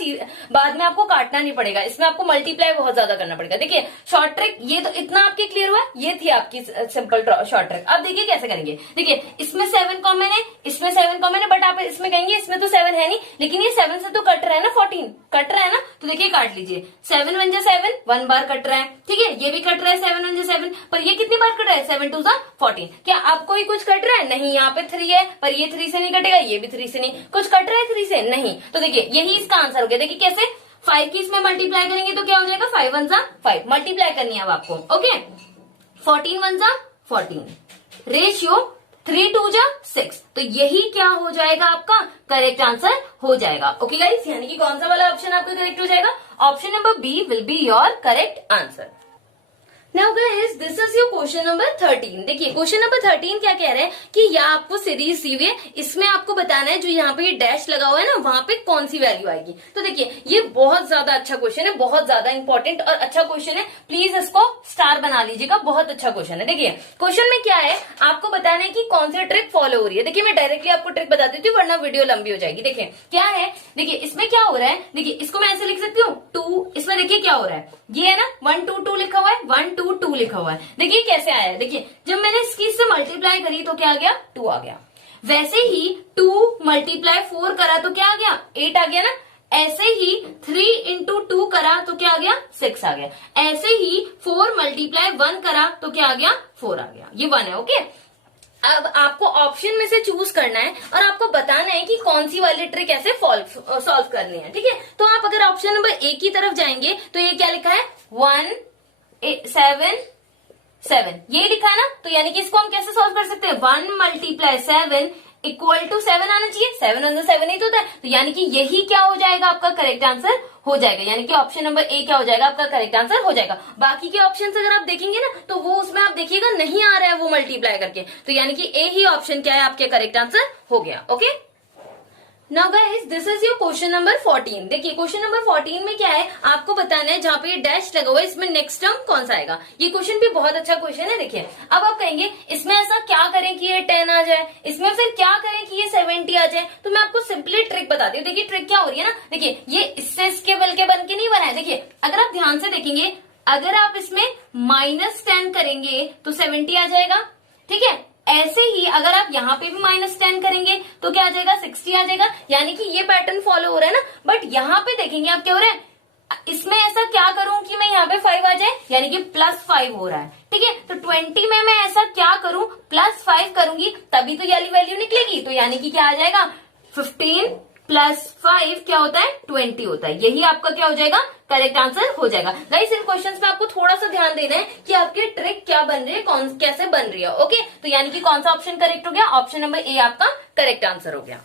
बाद में आपको काटना नहीं पड़ेगा, इसमें आपको मल्टीप्लाई बहुत ज्यादा करना पड़ेगा। देखिए शॉर्ट ट्रिक ये तो इतना आपके क्लियर हुआ, ये थी आपकी सिंपल शॉर्ट ट्रिक। अब देखिए कैसे करेंगे, देखिए इसमें 7 कॉमन है, इसमें 7 कॉमन है, बट आप इसमें कहेंगे इसमें तो 7 है नहीं, लेकिन ये 7 से तो कट रहा है ना, 14 कट रहा है ना, तो देखिए काट लीजिए। 7 1 7 1 बार कट रहा है, ठीक है, ये भी कट रहा है 7 1 7, पर ये कितनी बार कट रहा है 7 2 14। क्या आपको ही कुछ कट रहा है, नहीं, यहाँ पे 3 है पर ये 3 से नहीं कटेगा, ये भी 3 से नहीं, कुछ कट रहा है 3 से नहीं, तो देखिए यही इसका आंसर हो गया। देखिए कैसे 5 की इसमें मल्टीप्लाई करेंगे तो क्या हो जाएगा 5 1 5, मल्टीप्लाई करनी है अब आपको। ओके, 14 1 14, रेशियो 3 2 6, तो यही क्या हो जाएगा आपका करेक्ट आंसर हो जाएगा। ओके गाइस, यानी कि कौन सा वाला ऑप्शन आपका करेक्ट हो जाएगा, option number B will be your correct answer. Now guys this is your question number 13। देखिए क्वेश्चन नंबर 13 क्या कह रहा है कि यह आपको सीरीज दी हुई है, इसमें आपको बताना है जो यहाँ पे ये डैश लगा हुआ है ना वहां पे कौन सी वैल्यू आएगी। तो देखिए ये बहुत ज्यादा अच्छा क्वेश्चन है, बहुत ज्यादा इंपॉर्टेंट और अच्छा क्वेश्चन है, प्लीज इसको स्टार बना लीजिएगा, बहुत अच्छा क्वेश्चन है। देखिए क्वेश्चन में क्या है, आपको बताना है कि कौन सी ट्रिक फॉलो हो रही है। देखिए मैं डायरेक्टली आपको ट्रिक बता देती हूँ वरना वीडियो लंबी हो जाएगी। देखिए क्या है, देखिए इसमें क्या हो रहा है, देखिए इसको मैं ऐसे लिख सकती हूँ 2, इसमें देखिए क्या हो रहा है, ये है ना 1 2 2 लिखा हुआ है, 1 2 2 लिखा हुआ है। देखिए कैसे आया है, देखिए जब मैंने इसकी से मल्टीप्लाई करी तो क्या आ गया 2 आ गया, वैसे ही 2 मल्टीप्लाई 4 करा तो क्या आ गया 8 आ गया ना, ऐसे ही 3 इंटू 2 करा तो क्या आ गया 6 आ गया, ऐसे ही 4 मल्टीप्लाई 1 करा तो क्या आ गया 4 आ गया, ये 1 है। ओके अब आपको ऑप्शन में से चूज करना है और आपको बताना है कि कौन सी वाली ट्रिक ऐसे सॉल्व करनी है, ठीक है। तो आप अगर ऑप्शन नंबर ए की तरफ जाएंगे तो ये क्या लिखा है 1 7 ये लिखा है ना, तो यानी कि इसको हम कैसे सॉल्व कर सकते हैं 1 × 7 = 7 आना चाहिए। 7 अंदर 7 ही तो होता है, तो यानी कि यही क्या हो जाएगा आपका करेक्ट आंसर हो जाएगा, यानी कि ऑप्शन नंबर ए क्या हो जाएगा आपका करेक्ट आंसर हो जाएगा। बाकी के ऑप्शन अगर आप देखेंगे ना तो वो उसमें आप देखिएगा नहीं आ रहा है वो मल्टीप्लाई करके, तो यानी कि ए ही ऑप्शन क्या है आपके करेक्ट आंसर हो गया। Okay, now guys this is your question number 14। देखिए क्वेश्चन नंबर 14 में क्या है आपको बताना है, जहां पे ये डैश लगा हुआ है इसमें नेक्स्ट टर्म कौन सा आएगा। ये क्वेश्चन भी बहुत अच्छा क्वेश्चन है। देखिए अब आप कहेंगे इसमें ऐसा क्या करें कि ये 10 आ जाए, इसमें फिर क्या करें कि ये 70 आ जाए। तो मैं आपको सिंपली ट्रिक बताती हूँ। देखिए ट्रिक क्या हो रही है ना, देखिए ये इससे इसके बल के बन के नहीं बना है। देखिए अगर आप ध्यान से देखेंगे, अगर आप इसमें -10 करेंगे तो 70 आ जाएगा, ठीक है। ऐसे ही अगर आप यहाँ पे भी -10 करेंगे तो क्या आ जाएगा 60 आ जाएगा, यानी कि ये पैटर्न फॉलो हो रहा है ना। बट यहाँ पे देखेंगे आप क्या हो रहा है, इसमें ऐसा क्या करूं कि मैं यहाँ पे 5 आ जाए, यानी कि +5 हो रहा है, ठीक है। तो 20 में मैं ऐसा क्या करूं +5 करूंगी तभी तो ये वैल्यू निकलेगी, तो यानी कि क्या आ जाएगा 15 + 5 क्या होता है 20 होता है। यही आपका क्या हो जाएगा करेक्ट आंसर हो जाएगा। गाइस इन क्वेश्चंस में आपको थोड़ा सा ध्यान देना है कि आपकी ट्रिक क्या बन रही है, कौन कैसे बन रही है। ओके, तो यानी कि कौन सा ऑप्शन करेक्ट हो गया, ऑप्शन नंबर ए आपका करेक्ट आंसर हो गया।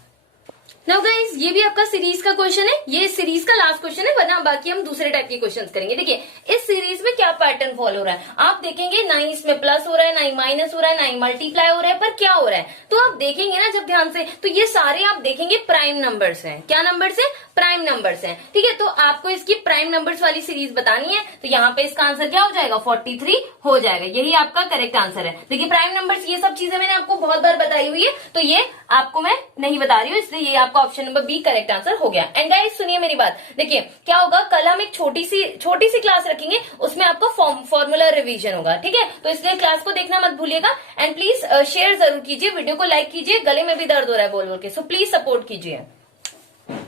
नाउ गाइस ये भी आपका सीरीज का क्वेश्चन है, ये सीरीज का लास्ट क्वेश्चन है, वरना बाकी हम दूसरे टाइप के क्वेश्चंस करेंगे। देखिए इस सीरीज में क्या पैटर्न फॉलो हो रहा है, आप देखेंगे ना ही इसमें प्लस हो रहा है, ना ही माइनस हो रहा है, ना ही मल्टीप्लाई हो रहा है, पर क्या हो रहा है तो आप देखेंगे ना जब ध्यान से, तो ये सारे आप देखेंगे प्राइम नंबर्स हैं। क्या नंबर्स है प्राइम नंबर्स हैं, ठीक है। तो आपको इसकी प्राइम नंबर्स वाली सीरीज बतानी है, तो यहाँ पे इसका आंसर क्या हो जाएगा 43 हो जाएगा, यही आपका करेक्ट आंसर है। देखिए प्राइम नंबर्स ये सब चीजें मैंने आपको बहुत बार बताई हुई है, तो ये आपको मैं नहीं बता रही हूँ, इसलिए ये आपका option number B correct answer हो गया। एंड गाइस सुनिए मेरी बात, देखिए क्या होगा कल हम एक छोटी सी क्लास रखेंगे, उसमें आपका फॉर्मूला रिवीजन होगा, ठीक है। तो इसलिए क्लास को देखना मत भूलिएगा एंड प्लीज शेयर जरूर कीजिए, वीडियो को लाइक कीजिए, गले में भी दर्द हो रहा है बोल के, सो प्लीज सपोर्ट कीजिए।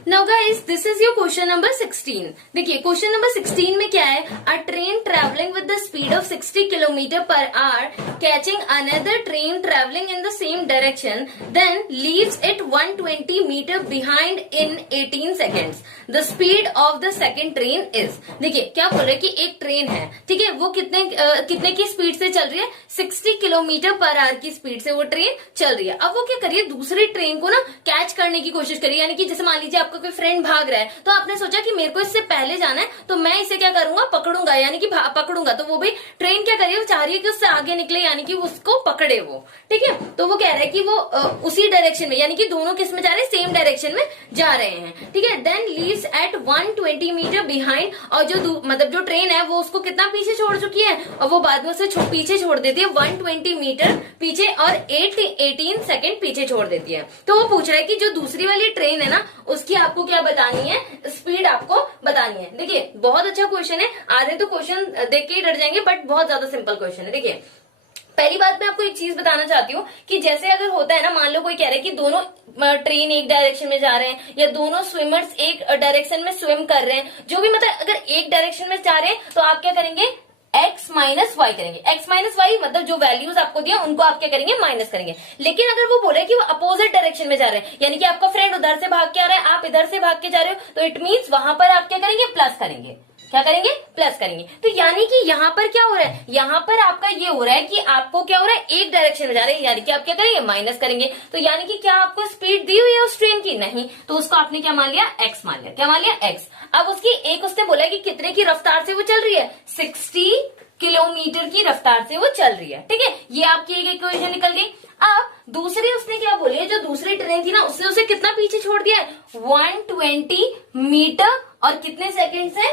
Now guys this is your question number 16। देखिए क्वेश्चन नंबर 16 में क्या है, a train travelling with the speed of 60 km/h catching another train travelling in the same direction then leaves it 120 metre behind in 18 seconds. The speed of the second train is. देखिए क्या बोल रहे हैं कि एक ट्रेन है, ठीक है, वो कितने की स्पीड से चल रही है 60 km/h की स्पीड से वो ट्रेन चल रही है। अब वो क्या करिए दूसरी ट्रेन को ना कैच करने की कोशिश करिए, यानी कि जैसे मान लीजिए आपका कोई फ्रेंड भाग रहा है, तो आपने सोचा कि मेरे को इससे पहले जाना है, तो मैं इसे क्या करूंगा पकड़ूंगा, यानी कि पकड़ूंगा। तो वो भी ट्रेन क्या करिए, वो चाह रही है कि उससे आगे निकले, यानी कि उसको पकड़े वो, ठीक है। तो वो कह रहा है कि वो उसी डायरेक्शन में, यानी कि दोनों किस में जा रहे हैं सेम डायरेक्शन में जा रहे हैं, ठीक है। Then leaves at 120 metre behind, और जो मतलब जो ट्रेन है वो उसको कितना पीछे छोड़ चुकी है, और वो बाद में उसे पीछे छोड़ देती है 120 मीटर पीछे और 18 सेकेंड पीछे छोड़ देती है। तो वो पूछ रहा है कि जो दूसरी वाली ट्रेन है ना उसकी आपको क्या बतानी है, स्पीड आपको बतानी है। देखिए बहुत अच्छा क्वेश्चन है, आधे तो क्वेश्चन देख के ही डर जाएंगे, बट बहुत ज्यादा सिंपल क्वेश्चन है। देखिए पहली बात मैं आपको एक चीज बताना चाहती हूँ कि जैसे अगर होता है ना, मान लो कोई कह रहा है कि दोनों ट्रेन एक डायरेक्शन में जा रहे हैं या दोनों स्विमर्स एक डायरेक्शन में स्विम कर रहे हैं, जो भी मतलब अगर एक डायरेक्शन में जा रहे हैं तो आप क्या करेंगे x - y करेंगे। x - y मतलब जो वैल्यूज आपको दिया उनको आप क्या करेंगे माइनस करेंगे। लेकिन अगर वो बोले कि वो अपोजिट डायरेक्शन में जा रहे हैं, यानी कि आपका फ्रेंड उधर से भाग के आ रहा है, आप इधर से भाग के जा रहे हो, तो इट मीन्स वहां पर आप क्या करेंगे प्लस करेंगे। क्या करेंगे प्लस करेंगे। तो यानी कि यहाँ पर क्या हो रहा है, यहाँ पर आपका ये हो रहा है कि आपको क्या हो रहा है एक डायरेक्शन में जा रहे हैं, यानी कि आप क्या करेंगे माइनस करेंगे। तो यानी कि क्या आपको स्पीड दी हुई है उस ट्रेन की, नहीं, तो उसको आपने क्या मान लिया x मान लिया। क्या मान लिया x। अब उसकी एक उसने बोला कि कितने की रफ्तार से वो चल रही है, 60 किलोमीटर की रफ्तार से वो चल रही है, ठीक है। ये आपकी एक इक्वेशन निकल गई। अब दूसरी उसने क्या बोली है, जो दूसरी ट्रेन थी ना उसने उसे कितना पीछे छोड़ दिया है 120 मीटर और कितने सेकंड से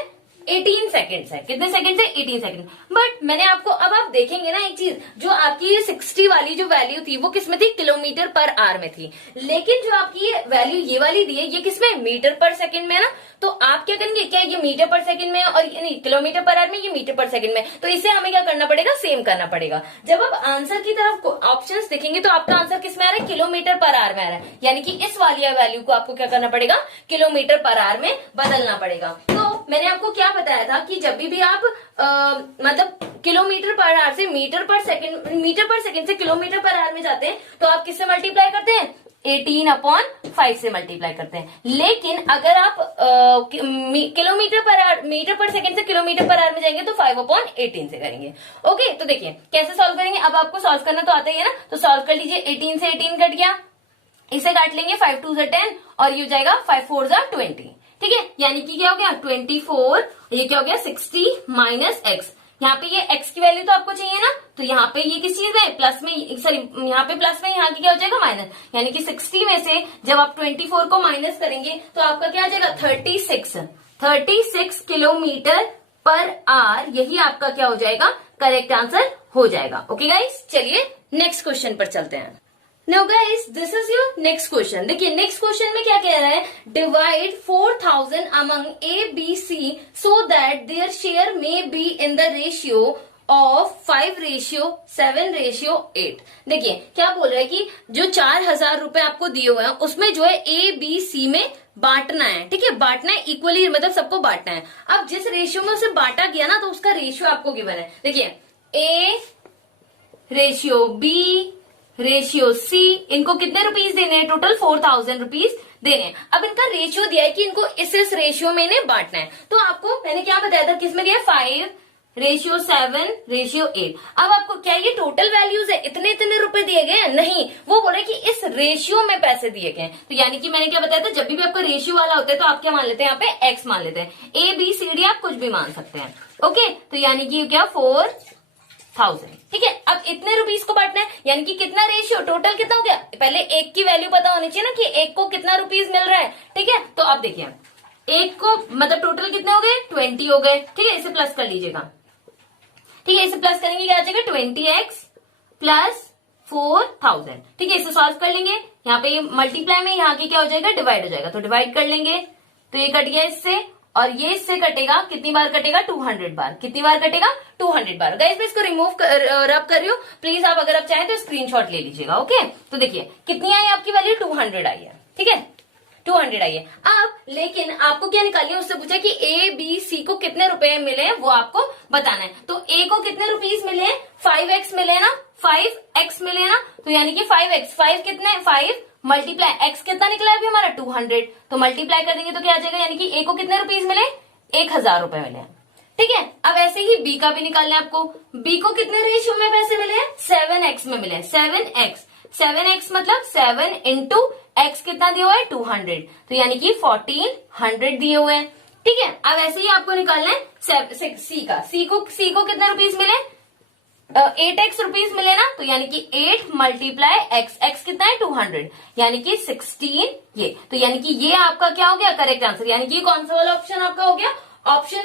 18 सेकंड है। कितने सेकंड से 18 सेकंड। बट मैंने आपको अब आप देखेंगे ना एक चीज, जो आपकी 60 वाली जो वैल्यू थी वो किसमें थी km/h में थी, लेकिन जो आपकी वैल्यू ये वाली दी है ये किसमें मीटर पर सेकंड में है ना। तो आप क्या करेंगे, क्या ये मीटर पर सेकंड में और नहीं किलोमीटर पर आवर में, ये मीटर पर सेकंड में, तो इसे हमें क्या करना पड़ेगा, सेम करना पड़ेगा। जब आप आंसर की तरफ ऑप्शंस देखेंगे तो आपका आंसर किस में आ रहा है, किलोमीटर पर आवर में आ रहा है, यानी कि इस वाली वैल्यू को आपको क्या करना पड़ेगा, किलोमीटर पर आवर में बदलना पड़ेगा। तो मैंने आपको क्या बताया था कि जब भी आप मतलब किलोमीटर पर आवर से मीटर पर सेकंड से किलोमीटर पर आवर में जाते हैं तो आप किससे मल्टीप्लाई करते हैं, 18/5 से मल्टीप्लाई करते हैं। लेकिन अगर आप मीटर पर सेकंड से किलोमीटर पर आवर में जाएंगे तो 5/18 से करेंगे। ओके, तो देखिए कैसे सॉल्व करेंगे। अब आपको सॉल्व करना तो आता ही है ना, तो सॉल्व कर लीजिए। 18 से 18 कट गया, इसे काट लेंगे, 5 2 10 और ये हो जाएगा 5 4 20। ठीक है, यानी कि क्या हो गया 24, ये क्या हो गया 60 माइनस एक्स। यहाँ पे ये x की वैल्यू तो आपको चाहिए ना, तो यहाँ पे ये किस चीज में, प्लस में, सॉरी यहाँ पे प्लस में, यहाँ की क्या हो जाएगा माइनस, यानी कि 60 में से जब आप 24 को माइनस करेंगे तो आपका क्या आ जाएगा 36 किलोमीटर पर आवर, यही आपका क्या हो जाएगा, करेक्ट आंसर हो जाएगा। ओके गाइस, चलिए नेक्स्ट क्वेश्चन पर चलते हैं। Now guys, this is your next question। देखिए नेक्स्ट क्वेश्चन में क्या कह रहा है, divide 4000 among A, B, C so that their share may be in the ratio of 5:7:8। देखिए क्या बोल रहा है कि जो 4000 रुपए आपको दिए हुए हैं उसमें जो है A, B, C में बांटना है। ठीक है, बांटना है इक्वली, मतलब सबको बांटना है। अब जिस रेशियो में उसे बांटा गया ना, तो उसका रेशियो आपको गिवन है। देखिए A ratio B ratio C, इनको कितने रुपीस देने हैं, टोटल 4000 रुपीस देने हैं। अब इनका रेशियो दिया है कि इनको इस रेशियो में इन्हें बांटना है। तो आपको मैंने क्या बताया था, किसमें दिया, 5:7:8। अब आपको क्या ये टोटल वैल्यूज है, इतने इतने रुपए दिए गए हैं, नहीं, वो बोले कि इस रेशियो में पैसे दिए गए हैं। तो यानी कि मैंने क्या बताया था, जब भी आपका रेशियो वाला होता है तो आप क्या मान लेते हैं, यहाँ पे एक्स मान लेते हैं, ABCD आप कुछ भी मान सकते हैं। ओके, तो यानी कि क्या 4000। ठीक है, अब इतने रुपीस को बांटना है, यानी कि कितना रेशियो, टोटल कितना हो गया, पहले एक की वैल्यू पता होनी चाहिए ना कि एक को कितना रुपीस मिल रहा है। ठीक है, तो अब देखिए एक को मतलब टोटल कितने हो गए, 20 हो गए। ठीक है, इसे प्लस कर लीजिएगा। ठीक है, इसे प्लस करेंगे क्या आ जाएगा, 20x प्लस 4000। ठीक है, इसे सॉल्व कर लेंगे, यहाँ पे मल्टीप्लाई में यहाँ की क्या हो जाएगा, डिवाइड हो जाएगा, तो डिवाइड कर लेंगे, तो ये कट गया इससे, और ये इससे कटेगा, कितनी बार कटेगा, 200 बार। कितनी बार कटेगा, 200 बार। गाइस मैं इसको रिमूव रब कर रही हूँ, प्लीज आप अगर आप चाहें तो स्क्रीनशॉट ले लीजिएगा। ओके, तो देखिए कितनी आई आपकी वैल्यू, 200 आई है। ठीक है, 200 आई है। अब लेकिन आपको क्या निकालनी है, उससे पूछा कि A, B, C को कितने रुपए मिले हैं वो आपको बताना है। तो A को कितने रुपीस मिले हैं, 5x मिले ना, 5x मिले ना, तो यानी कि 5x, 5 कितने, 5 मल्टीप्लाई x कितना निकला है अभी हमारा 200, तो मल्टीप्लाई कर देंगे तो क्या आ जाएगा, यानी कि A को कितने रुपीस मिले, 1000 रुपए मिले। ठीक है, अब ऐसे ही B का भी निकालना है आपको। B को कितने रेशियो में पैसे मिले, 7x में मिले, 7x मतलब 7 इंटू x कितना दिया हुआ है, 200, तो यानी कि 1400 दिए हुए हैं। ठीक है, अब ऐसे ही आपको निकालना है C का। C को कितने रुपीस मिले, 8x रुपीस मिले ना, तो यानी कि 8 मल्टीप्लाई x कितना है, 200, यानी कि 16 ये, तो यानी कि ये आपका क्या हो गया, करेक्ट आंसर। यानी कि कौन सा वाला ऑप्शन आपका हो गया, option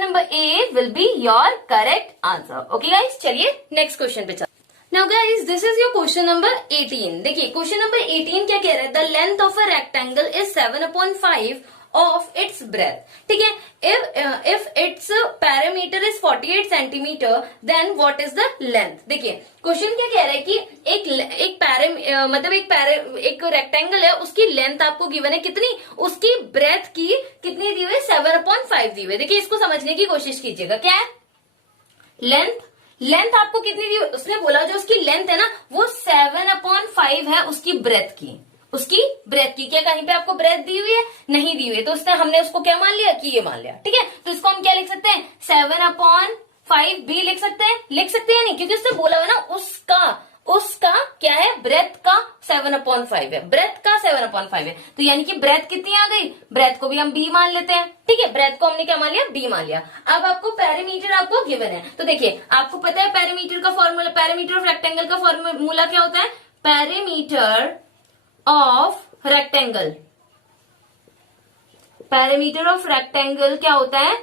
number A will be your correct answer. Okay guys, चलिए नेक्स्ट क्वेश्चन पे चलते हैं। Now guys this is your question number 18। देखिए क्वेश्चन नंबर 18 क्या कह रहा है, the length of a rectangle is 7/5 of its breadth। ठीक है, if its parameter is 48 centimeter then what is the length। देखिए क्वेश्चन क्या कह रहा है कि एक रेक्टेंगल है, उसकी लेंथ आपको गिवन है कितनी, उसकी ब्रेथ की कितनी दी हुई है, 7/5 दी हुई है। देखिए इसको समझने की कोशिश कीजिएगा, क्या है लेंथ आपको कितनी दी, उसने बोला जो उसकी लेंथ है ना वो 7/5 है उसकी ब्रेथ की, क्या कहीं पे आपको ब्रेथ दी हुई है, नहीं दी हुई है, तो हमने उसको क्या मान लिया कि ये मान लिया। ठीक है, तो इसको हम क्या लिख सकते हैं, 7/5 भी लिख सकते हैं नहीं, क्योंकि उसने बोला है ना उसका क्या है, ब्रेथ का 7/5 है, ब्रेथ का 7/5 है, तो यानी कि ब्रेथ कितनी आ गई, ब्रेथ को भी हम b मान लेते हैं। ठीक है, ब्रेथ को हमने क्या मान लिया, b मान लिया। अब आपको पेरीमीटर आपको गिवन है, तो देखिए आपको पता है पेरीमीटर का फॉर्मूला, पेरीमीटर ऑफ रेक्टेंगल का फॉर्मूला क्या होता है, पेरीमीटर ऑफ रेक्टेंगल क्या होता है,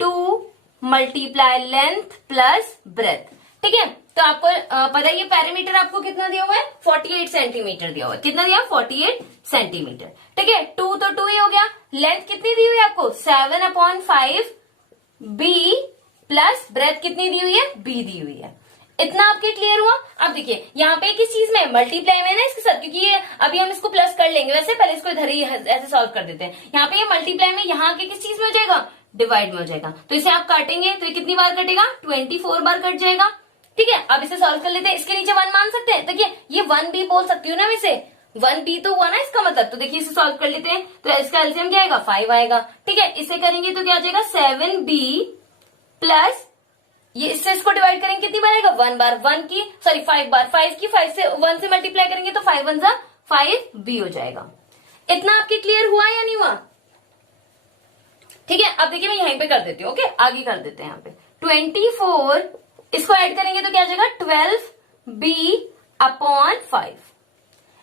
2 मल्टीप्लाई लेंथ प्लस ब्रेथ। ठीक है, तो आपको पता है ये पेरीमीटर आपको कितना दिया हुआ है, 48 सेंटीमीटर दिया हुआ है, कितना दिया, 48 सेंटीमीटर। ठीक है, 2 तो 2 ही हो गया, लेंथ कितनी दी हुई है आपको 7/5 बी प्लस ब्रेथ कितनी दी हुई है बी दी हुई है। इतना आपके क्लियर हुआ। अब देखिए यहाँ पे किस चीज में मल्टीप्लाई में ना इसके साथ, क्योंकि ये अभी हम इसको प्लस कर लेंगे, वैसे पहले इसको इधर ही ऐसे सॉल्व कर देते हैं। यहाँ पे ये मल्टीप्लाई में यहाँ के किस चीज में हो जाएगा डिवाइड में हो जाएगा। तो इसे आप काटेंगे तो ये कितनी बार कटेगा 24 बार कट जाएगा। ठीक है, अब इसे सॉल्व कर लेते हैं। इसके नीचे 1 मान सकते हैं, देखिए ये 1b बोल सकती हूँ ना मैं इसे, 1b तो हुआ ना इसका मतलब। तो देखिए इसे सॉल्व कर लेते हैं, तो इसका एलसीएम क्या आएगा 5 आएगा। ठीक है, इसे करेंगे तो क्या आ जाएगा 7b प्लस ये इससे इसको डिवाइड करेंगे कितनी बार आएगा 1 बार, 5 बार, 5 की 5 से 1 से मल्टीप्लाई करेंगे तो 5 1 5b हो जाएगा। इतना आपके क्लियर हुआ या नहीं हुआ? ठीक है, अब देखिए मैं यहीं पे कर देती हूँ। ओके, आगे कर देते हैं। यहाँ पे 24 इसको ऐड करेंगे तो क्या आ जाएगा 12b/5।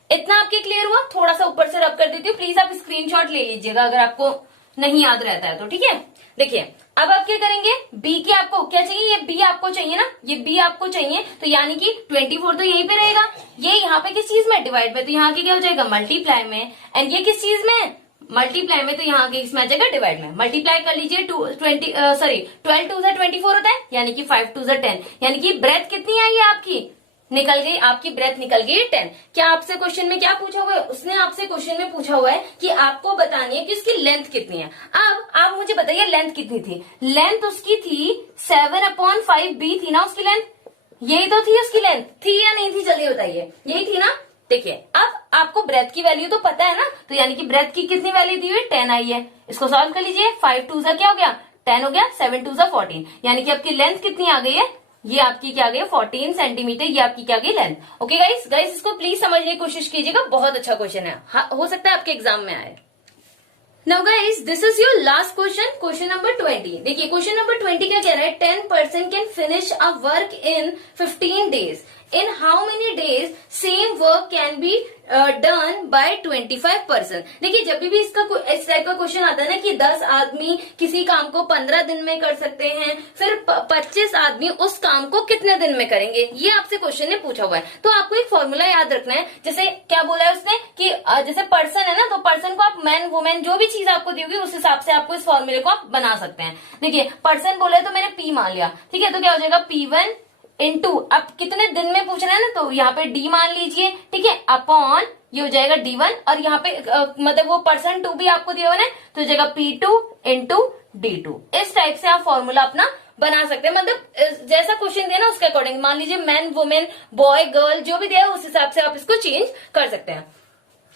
इतना आपके क्लियर हुआ? थोड़ा सा ऊपर से रब कर देती हूँ, प्लीज आप स्क्रीनशॉट ले लीजिएगा अगर आपको नहीं याद रहता है तो। ठीक है, देखिए अब आप क्या करेंगे, b की आपको क्या चाहिए, ये b आपको चाहिए ना, ये b आपको चाहिए, तो यानी कि 24 तो यहीं पे रहेगा, ये यहाँ पे किस चीज में डिवाइड में, तो यहाँ के क्या हो जाएगा मल्टीप्लाई में, एंड ये किस चीज में मल्टीप्लाई में, तो यहाँ के इसमें आ जाएगा डिवाइड में। मल्टीप्लाई कर लीजिए 12 2 से 24 होता है, यानी कि 5 2 से 10, यानी कि ब्रेथ कितनी आई है आपकी निकल गई, आपकी ब्रेथ निकल गई 10। क्या आपसे क्वेश्चन में क्या पूछा हुआ है, उसने आपसे क्वेश्चन में पूछा हुआ है कि आपको बतानी है कि इसकी लेंथ कितनी है। अब आप मुझे बताइए लेंथ कितनी थी। लेंथ उसकी थी 7/5 बी थी ना उसकी लेंथ, यही तो थी उसकी लेंथ, थी या नहीं थी जल्दी बताइए, यही थी ना। देखिए अब आपको ब्रेथ की वैल्यू तो पता है ना, तो यानी कि ब्रेथ की कितनी वैल्यू दी हुई 10 आई है। इसको सॉल्व कर लीजिए, 5 2 क्या हो गया 10 हो गया, 7 2 14, यानी कि आपकी लेंथ कितनी आ गई है, ये आपकी क्या गई 14 सेंटीमीटर, ये आपकी क्या गई लेंथ। ओके गाइस, इसको प्लीज समझने की कोशिश कीजिएगा, बहुत अच्छा क्वेश्चन है, हो सकता है आपके एग्जाम में आए। Now guys, this is your last question, question number 20। देखिए क्वेश्चन नंबर 20 क्या कह रहा है, 10% can finish a work in 15 days. In how many days same work can be done by 25%। देखिए जब भी इसका इस टाइप का क्वेश्चन आता है ना कि 10 आदमी किसी काम को 15 दिन में कर सकते हैं, फिर 25 आदमी उस काम को कितने दिन में करेंगे, ये आपसे क्वेश्चन ने पूछा हुआ है। तो आपको एक फॉर्मूला याद रखना है, जैसे क्या बोला है उसने कि जैसे पर्सन है ना, तो पर्सन को आप मैन वुमेन जो भी चीज आपको दी होगी उस हिसाब से आपको इस फॉर्मूले को आप बना सकते हैं। देखिए पर्सन बोले तो मैंने P मान लिया, ठीक है, तो क्या हो जाएगा P1 इंटू, अब कितने दिन में पूछ रहे हैं ना, तो यहाँ पे D मान लीजिए, ठीक है, अपॉन ये हो जाएगा D1, और यहाँ पे मतलब वो पर्सन 2 भी आपको दिया हुआ है, तो हो जाएगा P2 इंटू D2। इस टाइप से आप फॉर्मूला अपना बना सकते हैं, मतलब जैसा क्वेश्चन दिया ना उसके अकॉर्डिंग, मान लीजिए मैन वुमेन बॉय गर्ल जो भी दिया उस हिसाब से आप इसको चेंज कर सकते हैं।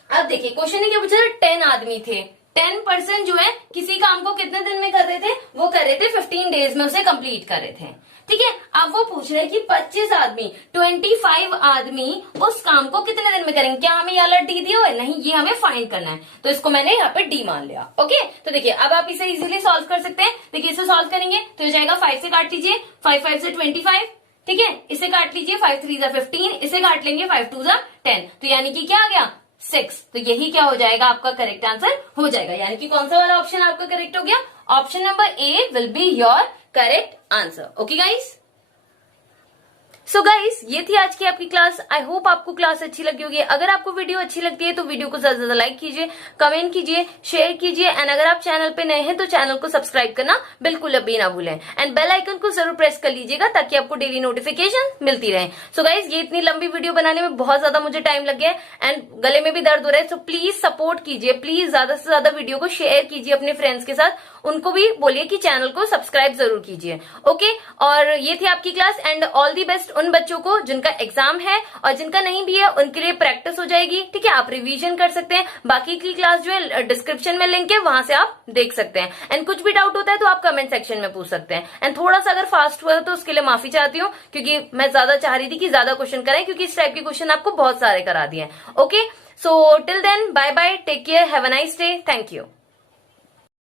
अब देखिए क्वेश्चन ने क्या पूछा, 10 आदमी थे, 10% जो है किसी काम को कितने दिन में कर रहे थे, वो कर रहे थे 15 डेज में उसे कंप्लीट कर रहे थे। ठीक है, अब वो पूछ रहे हैं कि 25 आदमी 25 आदमी उस काम को कितने दिन में करेंगे। क्या हमें ये वाला डी दिया हुआ है, नहीं, ये हमें फाइंड करना है, तो इसको मैंने यहाँ पे डी मान लिया। ओके, तो देखिए अब आप इसे इजीली सॉल्व कर सकते हैं। देखिए इसे सॉल्व करेंगे तो हो जाएगा 5 से काट लीजिए, 5 5 से 25, ठीक है, इसे काट लीजिए 5 3 जा 15, इसे काट लेंगे 5 2 जा 10, तो यानी कि क्या आ गया 6। तो यही क्या हो जाएगा आपका करेक्ट आंसर हो जाएगा, यानी कि कौन सा वाला ऑप्शन आपका करेक्ट हो गया, option number A will be your correct answer. Okay guys, so guys ये थी आज की आपकी क्लास। आई होप आपको क्लास अच्छी लगी होगी। अगर आपको वीडियो अच्छी लगती है तो वीडियो को ज्यादा से ज्यादा लाइक कीजिए, कमेंट कीजिए, शेयर कीजिए, एंड अगर आप चैनल पे नए हैं तो चैनल को सब्सक्राइब करना बिल्कुल अभी ना भूलें, एंड बेल आइकन को जरूर प्रेस कर लीजिएगा ताकि आपको डेली नोटिफिकेशन मिलती रहे। सो गाइस ये इतनी लंबी वीडियो बनाने में बहुत ज्यादा मुझे टाइम लग गया है एंड गले में भी दर्द हो रहा है, सो प्लीज सपोर्ट कीजिए, प्लीज ज्यादा से ज्यादा वीडियो को शेयर कीजिए अपने फ्रेंड्स के साथ, उनको भी बोलिए कि चैनल को सब्सक्राइब जरूर कीजिए। ओके, और ये थी आपकी class, and all the best उन बच्चों को जिनका एग्जाम है, और जिनका नहीं भी है उनके लिए प्रैक्टिस हो जाएगी। ठीक है, आप रिवीजन कर सकते हैं, बाकी की क्लास जो है डिस्क्रिप्शन में लिंक है, वहां से आप देख सकते हैं, एंड कुछ भी डाउट होता है तो आप कमेंट सेक्शन में पूछ सकते हैं। एंड थोड़ा सा अगर फास्ट हुआ तो उसके लिए माफी चाहती हूँ, क्योंकि मैं ज्यादा चाह रही थी कि ज्यादा क्वेश्चन कराएं, क्योंकि इस टाइप के क्वेश्चन आपको बहुत सारे करा दिए। Okay, so till then bye bye, take care, have a nice day, thank you.